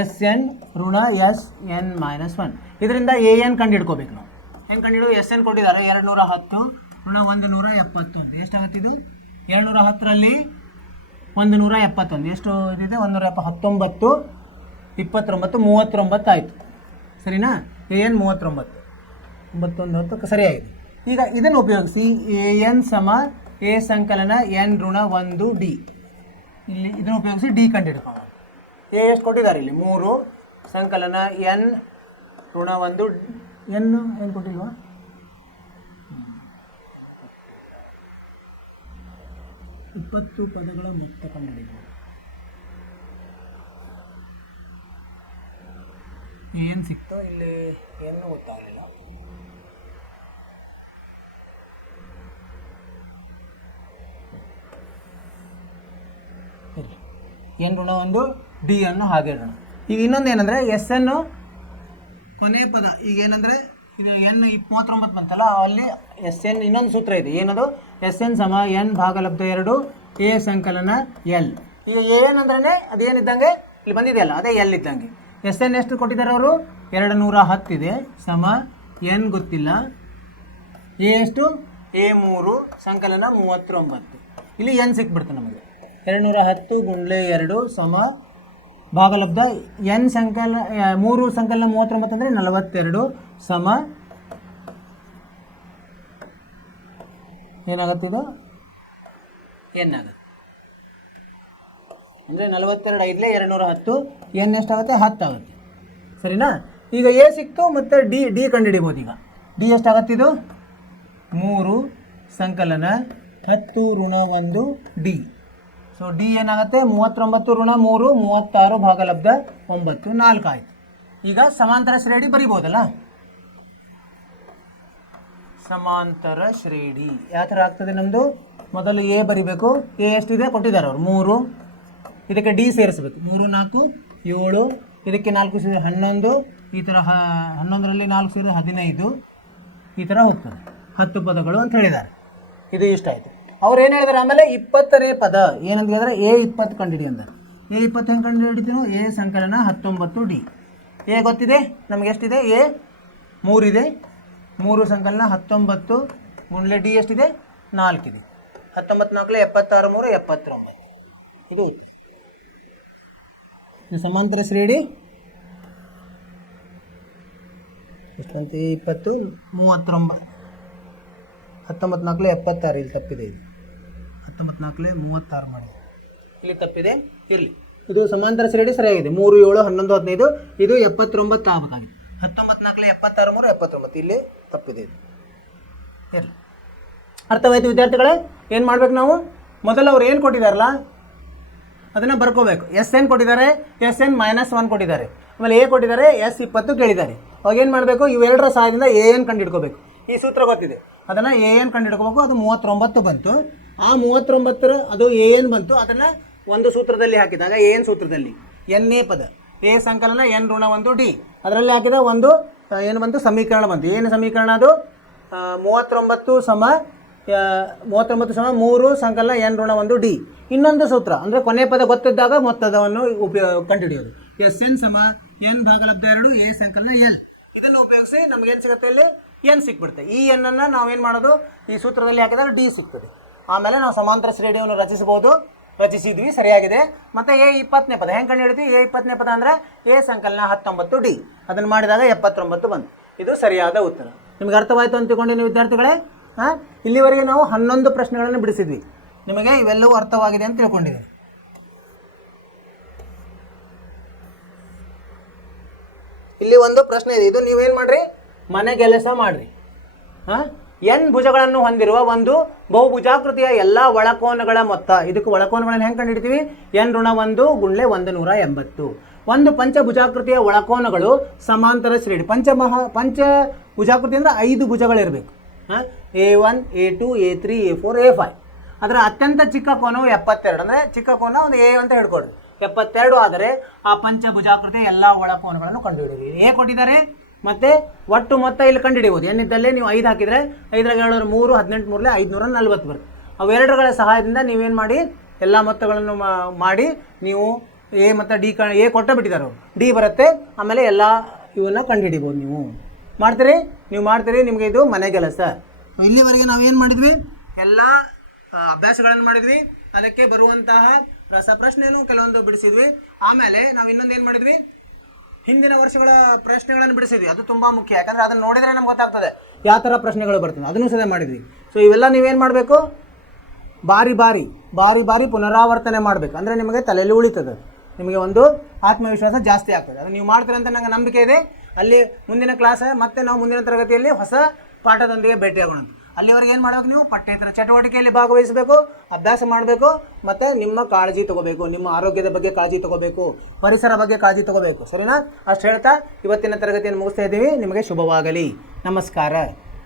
ಎಸ್ ಎನ್ ಋಣ ಎಸ್ ಎನ್ -1. ಇದರಿಂದ ಎ ಎನ್ ಕಂಡುಹಿಡ್ಕೋಬೇಕು ನಾವು. ಹೆಂಗೆ ಕಂಡುಹಿಡಿದು? ಎಸ್ ಎನ್ ಕೊಟ್ಟಿದ್ದಾರೆ 210 ಋಣ 171. ಎಷ್ಟಾಗುತ್ತೆ ಇದು? 210ರಲ್ಲಿ 171 ಎಷ್ಟು ಇದಿದೆ 19 29 ಆಯಿತು ಸರಿನಾ an 39 9 ಸರಿಯಾಗಿದೆ. ಈಗ ಇದನ್ನು ಉಪಯೋಗಿಸಿ an ಸಮ a ಸಂಕಲನ n ಋಣ 1 d ಇಲ್ಲಿ ಇದನ್ನು ಉಪಯೋಗಿಸಿ ಡಿ ಕಂಡುಹಿಡ್ಕೊಳ್ಳೋಣ. ಎ ಎಷ್ಟು ಕೊಟ್ಟಿದ್ದಾರೆ ಇಲ್ಲಿ 3 ಸಂಕಲನ n ಋಣ 1 n ಏನು ಕೊಟ್ಟಿಲ್ವಾ 20 ಪದಗಳ ಮೊತ್ತ ಕಂಡುಹಿಡಿಯಬಹುದು. ಏನು ಸಿಕ್ತೋ ಇಲ್ಲಿ ಏನು ಗೊತ್ತಾಗಲಿಲ್ಲ. n ಋಣ 1 ಡಿ ಅನ್ನು ಹಾಗೆ ಇಡೋಣ. ಈಗ ಇನ್ನೊಂದು ಏನಂದರೆ ಎಸ್ ಎನ್ನು ಕೊನೆ ಪದ ಈಗ ಏನಂದರೆ ಇದು n 39 ಬಂತಲ್ಲ ಅಲ್ಲಿ ಎಸ್ ಎನ್ ಇನ್ನೊಂದು ಸೂತ್ರ ಇದೆ ಏನದು ಎಸ್ ಎನ್ ಸಮ n ಭಾಗಲಬ್ಧ 2 ಎ ಸಂಕಲನ ಎಲ್. ಈಗ ಏನಂದ್ರೆ ಅದೇನಿದ್ದಂಗೆ ಇಲ್ಲಿ ಬಂದಿದೆಯಲ್ಲ ಅದೇ ಎಲ್ ಇದ್ದಂಗೆ. ಎಸ್ ಎನ್ ಎಷ್ಟು ಕೊಟ್ಟಿದ್ದಾರೆ ಅವರು 210 ಇದೆ ಸಮ n ಗೊತ್ತಿಲ್ಲ ಎ ಎಷ್ಟು ಎ 3 ಸಂಕಲನ 39 ಇಲ್ಲಿ n ಸಿಕ್ಬಿಡ್ತು ನಮಗೆ 210 ಗುಂಡ್ಲೆ 2 ಸಮ ಭಾಗಲಬ್ಧ n ಸಂಕಲ 3 ಸಂಕಲನ 39 ಅಂದರೆ 42 ಸಮ ಏನಾಗುತ್ತೆ ಇದು n ಆಗುತ್ತೆ ಅಂದರೆ 42 ಐದಲೇ 210 n ಎಷ್ಟಾಗುತ್ತೆ 10 ಆಗುತ್ತೆ ಸರಿನಾ. ಈಗ ಎ ಸಿಕ್ತು ಮತ್ತು ಡಿ ಕಂಡುಹಿಡಿಬೋದು. ಈಗ ಡಿ ಎಷ್ಟಾಗತ್ತೆ ಇದು 3 ಸಂಕಲನ 10 ಋಣ 1 ಡಿ. ಸೊ ಡಿ ಏನಾಗುತ್ತೆ 39 ಋಣ 3 36 ಭಾಗಲಬ್ಧ 9 4 ಆಯಿತು. ಈಗ ಸಮಾಂತರ ಶ್ರೇಣಿ ಬರಿಬೋದಲ್ಲ ಸಮಾಂತರ ಶ್ರೇಣಿ ಯಾವ ಥರ ಆಗ್ತದೆ ನಮ್ಮದು ಮೊದಲು ಎ ಬರಿಬೇಕು. ಎ ಎಷ್ಟಿದೆ ಕೊಟ್ಟಿದ್ದಾರೆ ಅವರು 3 ಇದಕ್ಕೆ ಡಿ ಸೇರಿಸಬೇಕು 3 4 7 ಇದಕ್ಕೆ 4 ಸೇರಿ 11 ಈ ಥರ 11ರಲ್ಲಿ 4 ಸೇರಿ 15 ಈ ಥರ ಹೋಗ್ತದೆ 10 ಪದಗಳು ಅಂತ ಹೇಳಿದ್ದಾರೆ. ಇದು ಇಷ್ಟ ಆಯಿತು. ಅವ್ರು ಏನು ಹೇಳಿದಾರೆ ಆಮೇಲೆ 20ನೇ ಪದ ಏನಂತ ಹೇಳಿದ್ರೆ ಎ 20 ಕಂಡುಹಿಡಿ ಅಂತಾರೆ. ಎ 20 ಹೆಂಗೆ ಕಂಡು ಹಿಡಿತೀನೋ ಎ ಸಂಕಲನ 19 ಡಿ. ಎ ಗೊತ್ತಿದೆ ನಮಗೆ ಎಷ್ಟಿದೆ ಎ 3 ಇದೆ 3 ಸಂಕಲನ 19 ಗುಂಡ್ಲೆ ಡಿ ಎಷ್ಟಿದೆ 4 ಇದೆ 19 4 76 3 79 ಇದು ಸಮಾಂತರ ಶ್ರೇಣಿ ಎಷ್ಟಂತೆ 20 39 19 4 76 ಇಲ್ಲಿ ತಪ್ಪಿದೆ ಇದು 19 4 36 ಮಾಡಿದೆ ಇಲ್ಲಿ ತಪ್ಪಿದೆ ಇರಲಿ. ಇದು ಸಮಾಂತರ ಶ್ರೇಣಿ ಸರಿಯಾಗಿದೆ 3 7 11 15 ಇದು 79 ಆಗಬೇಕಾಗಿದೆ 19 4 76 3 79 ಇಲ್ಲಿ ತಪ್ಪಿದೆ ಇದು ಇರಲಿ. ಅರ್ಥವಾಯಿತು ವಿದ್ಯಾರ್ಥಿಗಳೇ. ಏನು ಮಾಡ್ಬೇಕು ನಾವು ಮೊದಲು ಅವ್ರು ಏನು ಕೊಟ್ಟಿದ್ದಾರಲ್ಲ ಅದನ್ನು ಬರ್ಕೋಬೇಕು. ಎಸ್ ಎನ್ ಕೊಟ್ಟಿದ್ದಾರೆ ಎಸ್ ಎನ್ -1 ಕೊಟ್ಟಿದ್ದಾರೆ ಆಮೇಲೆ ಎ ಕೊಟ್ಟಿದ್ದಾರೆ ಎಸ್ 20 ಕೇಳಿದ್ದಾರೆ. ಅವಾಗ ಏನು ಮಾಡಬೇಕು ಇವೆರಡರ ಸಹಾಯದಿಂದ ಎ ಎನ್ ಕಂಡು ಹಿಡ್ಕೋಬೇಕು. ಈ ಸೂತ್ರ ಗೊತ್ತಿದೆ ಅದನ್ನು ಎ ಎನ್ ಕಂಡು ಹಿಡ್ಕೋಬೇಕು. ಅದು 39 ಬಂತು. ಆ 39 ಅದು ಎ ಎನ್ ಬಂತು. ಅದನ್ನು ಒಂದು ಸೂತ್ರದಲ್ಲಿ ಹಾಕಿದಾಗ ಎ ಎನ್ ಸೂತ್ರದಲ್ಲಿ ಎನ್ನೇ ಪದ ಎ ಸಂಕಲನ n ಋಣ 1 ಡಿ ಅದರಲ್ಲಿ ಹಾಕಿದ ಒಂದು ಏನು ಬಂತು ಸಮೀಕರಣ ಬಂತು. ಏನು ಸಮೀಕರಣ ಅದು 39 ಸಮ 3 ಸಂಕಲನ n ಋಣ 1 ಡಿ. ಇನ್ನೊಂದು ಸೂತ್ರ ಅಂದರೆ ಕೊನೆ ಪದ ಗೊತ್ತಿದ್ದಾಗ ಮೊತ್ತದವನ್ನು ಕಂಡುಹಿಡಿಯೋದು ಎಸ್ ಎನ್ ಸಮ n ಭಾಗಲಬ್ಧ 2 ಎ ಸಂಕಲನ ಎಲ್. ಇದನ್ನು ಉಪಯೋಗಿಸಿ ನಮಗೇನು ಸಿಗುತ್ತೆ ಇಲ್ಲಿ ಎನ್ ಸಿಕ್ಬಿಡುತ್ತೆ. ಈ ಎನ್ನನ್ನು ನಾವೇನು ಮಾಡೋದು ಈ ಸೂತ್ರದಲ್ಲಿ ಹಾಕಿದಾಗ ಡಿ ಸಿಗ್ತದೆ. ಆಮೇಲೆ ನಾವು ಸಮಾಂತರ ಶ್ರೇಣಿಯನ್ನು ರಚಿಸಿದ್ವಿ ಸರಿಯಾಗಿದೆ. ಮತ್ತು ಎ 20ನೇ ಪದ ಹೆಂಗೆ ಕಂಡು ಹಿಡಿತೀವಿ ಎ 20ನೇ ಪದ ಅಂದರೆ ಎ ಸಂಕಲನ 19 ಡಿ ಅದನ್ನು ಮಾಡಿದಾಗ 79 ಬಂತು. ಇದು ಸರಿಯಾದ ಉತ್ತರ. ನಿಮಗೆ ಅರ್ಥವಾಯಿತು ಅಂತ ತಿಳ್ಕೊಂಡಿದ್ದೀನಿ ವಿದ್ಯಾರ್ಥಿಗಳೇ. ಇಲ್ಲಿವರೆಗೆ ನಾವು 11 ಪ್ರಶ್ನೆಗಳನ್ನು ಬಿಡಿಸಿದ್ವಿ. ನಿಮಗೆ ಇವೆಲ್ಲವೂ ಅರ್ಥವಾಗಿದೆ ಅಂತ ತಿಳ್ಕೊಂಡಿದ್ದೀನಿ. ಇಲ್ಲಿ ಒಂದು ಪ್ರಶ್ನೆ ಇದೆ. ಇದು ನೀವೇನು ಮಾಡಿರಿ ಮನೆ ಕೆಲಸ ಮಾಡಿರಿ. n ಭುಜಗಳನ್ನು ಹೊಂದಿರುವ ಒಂದು ಬಹುಭುಜಾಕೃತಿಯ ಎಲ್ಲ ಒಳಕೋನಗಳ ಮೊತ್ತ. ಇದಕ್ಕೆ ಒಳಕೋನಗಳನ್ನು ಹೆಂಗೆ ಕಂಡು ಹಿಡಿತೀವಿ n ಋಣ 1 ಗುಂಡ್ಲೆ 180. ಒಂದು ಪಂಚಭುಜಾಕೃತಿಯ ಒಳಕೋನಗಳು ಸಮಾಂತರ ಶ್ರೇಣಿ. ಪಂಚಭುಜಾಕೃತಿ ಅಂದರೆ 5 ಭುಜಗಳಿರಬೇಕು. A1 A2 A3 A4 A5. ಅದರ ಅತ್ಯಂತ ಚಿಕ್ಕ ಕೋನವು 72 ಅಂದರೆ ಚಿಕ್ಕ ಕೋನ ಒಂದು ಎ ಅಂತ ಹೇಳ್ಕೊಡ್ರಿ 72 ಆದರೆ ಆ ಪಂಚಭುಜಾಕೃತಿಯ ಎಲ್ಲ ಒಳಕೋನಗಳನ್ನು ಕಂಡುಹಿಡಿಯಿರಿ. ಎ ಕೊಟ್ಟಿದ್ದಾರೆ ಮತ್ತು ಒಟ್ಟು ಮೊತ್ತ ಇಲ್ಲಿ ಕಂಡುಹಿಡಿಬೋದು. ಏನಿದ್ದಲ್ಲೇ ನೀವು 5 ಹಾಕಿದರೆ 5 3 18 3 540 ಬರುತ್ತೆ. ಅವೆರಡರ ಸಹಾಯದಿಂದ ನೀವೇನು ಮಾಡಿ ಎಲ್ಲ ಮೊತ್ತಗಳನ್ನು ಮಾಡಿ ನೀವು ಎ ಮತ್ತು ಡಿ ಎ ಕೊಟ್ಟು ಬಿಟ್ಟಿದ್ದಾರೆ ಅವರು ಡಿ ಬರುತ್ತೆ. ಆಮೇಲೆ ಎಲ್ಲ ಇವನ್ನ ಕಂಡುಹಿಡಿಬೋದು. ನೀವು ಮಾಡ್ತೀರಿ ನಿಮಗೆ ಇದು ಮನೆ ಕೆಲಸ. ಇಲ್ಲಿವರೆಗೆ ನಾವೇನು ಮಾಡಿದ್ವಿ ಎಲ್ಲ ಅಭ್ಯಾಸಗಳನ್ನು ಮಾಡಿದ್ವಿ. ಅದಕ್ಕೆ ಬರುವಂತಹ ರಸಪ್ರಶ್ನೆಯನ್ನು ಕೆಲವೊಂದು ಬಿಡಿಸಿದ್ವಿ. ಆಮೇಲೆ ನಾವು ಇನ್ನೊಂದು ಏನು ಮಾಡಿದ್ವಿ, ಹಿಂದಿನ ವರ್ಷಗಳ ಪ್ರಶ್ನೆಗಳನ್ನು ಬಿಡಿಸಿದ್ವಿ. ಅದು ತುಂಬ ಮುಖ್ಯ, ಯಾಕಂದರೆ ಅದನ್ನು ನೋಡಿದರೆ ನಮ್ಗೆ ಗೊತ್ತಾಗ್ತದೆ ಯಾವ ಥರ ಪ್ರಶ್ನೆಗಳು ಬರ್ತದೆ. ಅದನ್ನು ಸಹ ಮಾಡಿದ್ವಿ. ಸೊ ಇವೆಲ್ಲ ನೀವೇನು ಮಾಡಬೇಕು, ಬಾರಿ ಬಾರಿ ಪುನರಾವರ್ತನೆ ಮಾಡಬೇಕು. ಅಂದರೆ ನಿಮಗೆ ತಲೆಯಲ್ಲಿ ಉಳಿತದೆ, ನಿಮಗೆ ಒಂದು ಆತ್ಮವಿಶ್ವಾಸ ಜಾಸ್ತಿ ಆಗ್ತದೆ. ಅದು ನೀವು ಮಾಡ್ತೀರಂತ ನನಗೆ ನಂಬಿಕೆ ಇದೆ. ಅಲ್ಲಿ ಮುಂದಿನ ಕ್ಲಾಸ್ ಮತ್ತೆ ನಾವು ಮುಂದಿನ ತರಗತಿಯಲ್ಲಿ ಹೊಸ ಪಾಠದೊಂದಿಗೆ ಭೇಟಿಯಾಗೋಣ. ಅಲ್ಲಿವರೆಗೆ ಏನು ಮಾಡಬೇಕು, ನೀವು ಪಠ್ಯೇತರ ಚಟುವಟಿಕೆಯಲ್ಲಿ ಭಾಗವಹಿಸಬೇಕು, ಅಭ್ಯಾಸ ಮಾಡಬೇಕು, ಮತ್ತು ನಿಮ್ಮ ಕಾಳಜಿ ತಗೋಬೇಕು, ನಿಮ್ಮ ಆರೋಗ್ಯದ ಬಗ್ಗೆ ಕಾಳಜಿ ತಗೋಬೇಕು, ಪರಿಸರ ಬಗ್ಗೆ ಕಾಳಜಿ ತಗೋಬೇಕು. ಸರಿನಾ? ಅಷ್ಟು ಹೇಳ್ತಾ ಇವತ್ತಿನ ತರಗತಿಯನ್ನು ಮುಗಿಸ್ತಾ ಇದ್ದೀವಿ. ನಿಮಗೆ ಶುಭವಾಗಲಿ. ನಮಸ್ಕಾರ.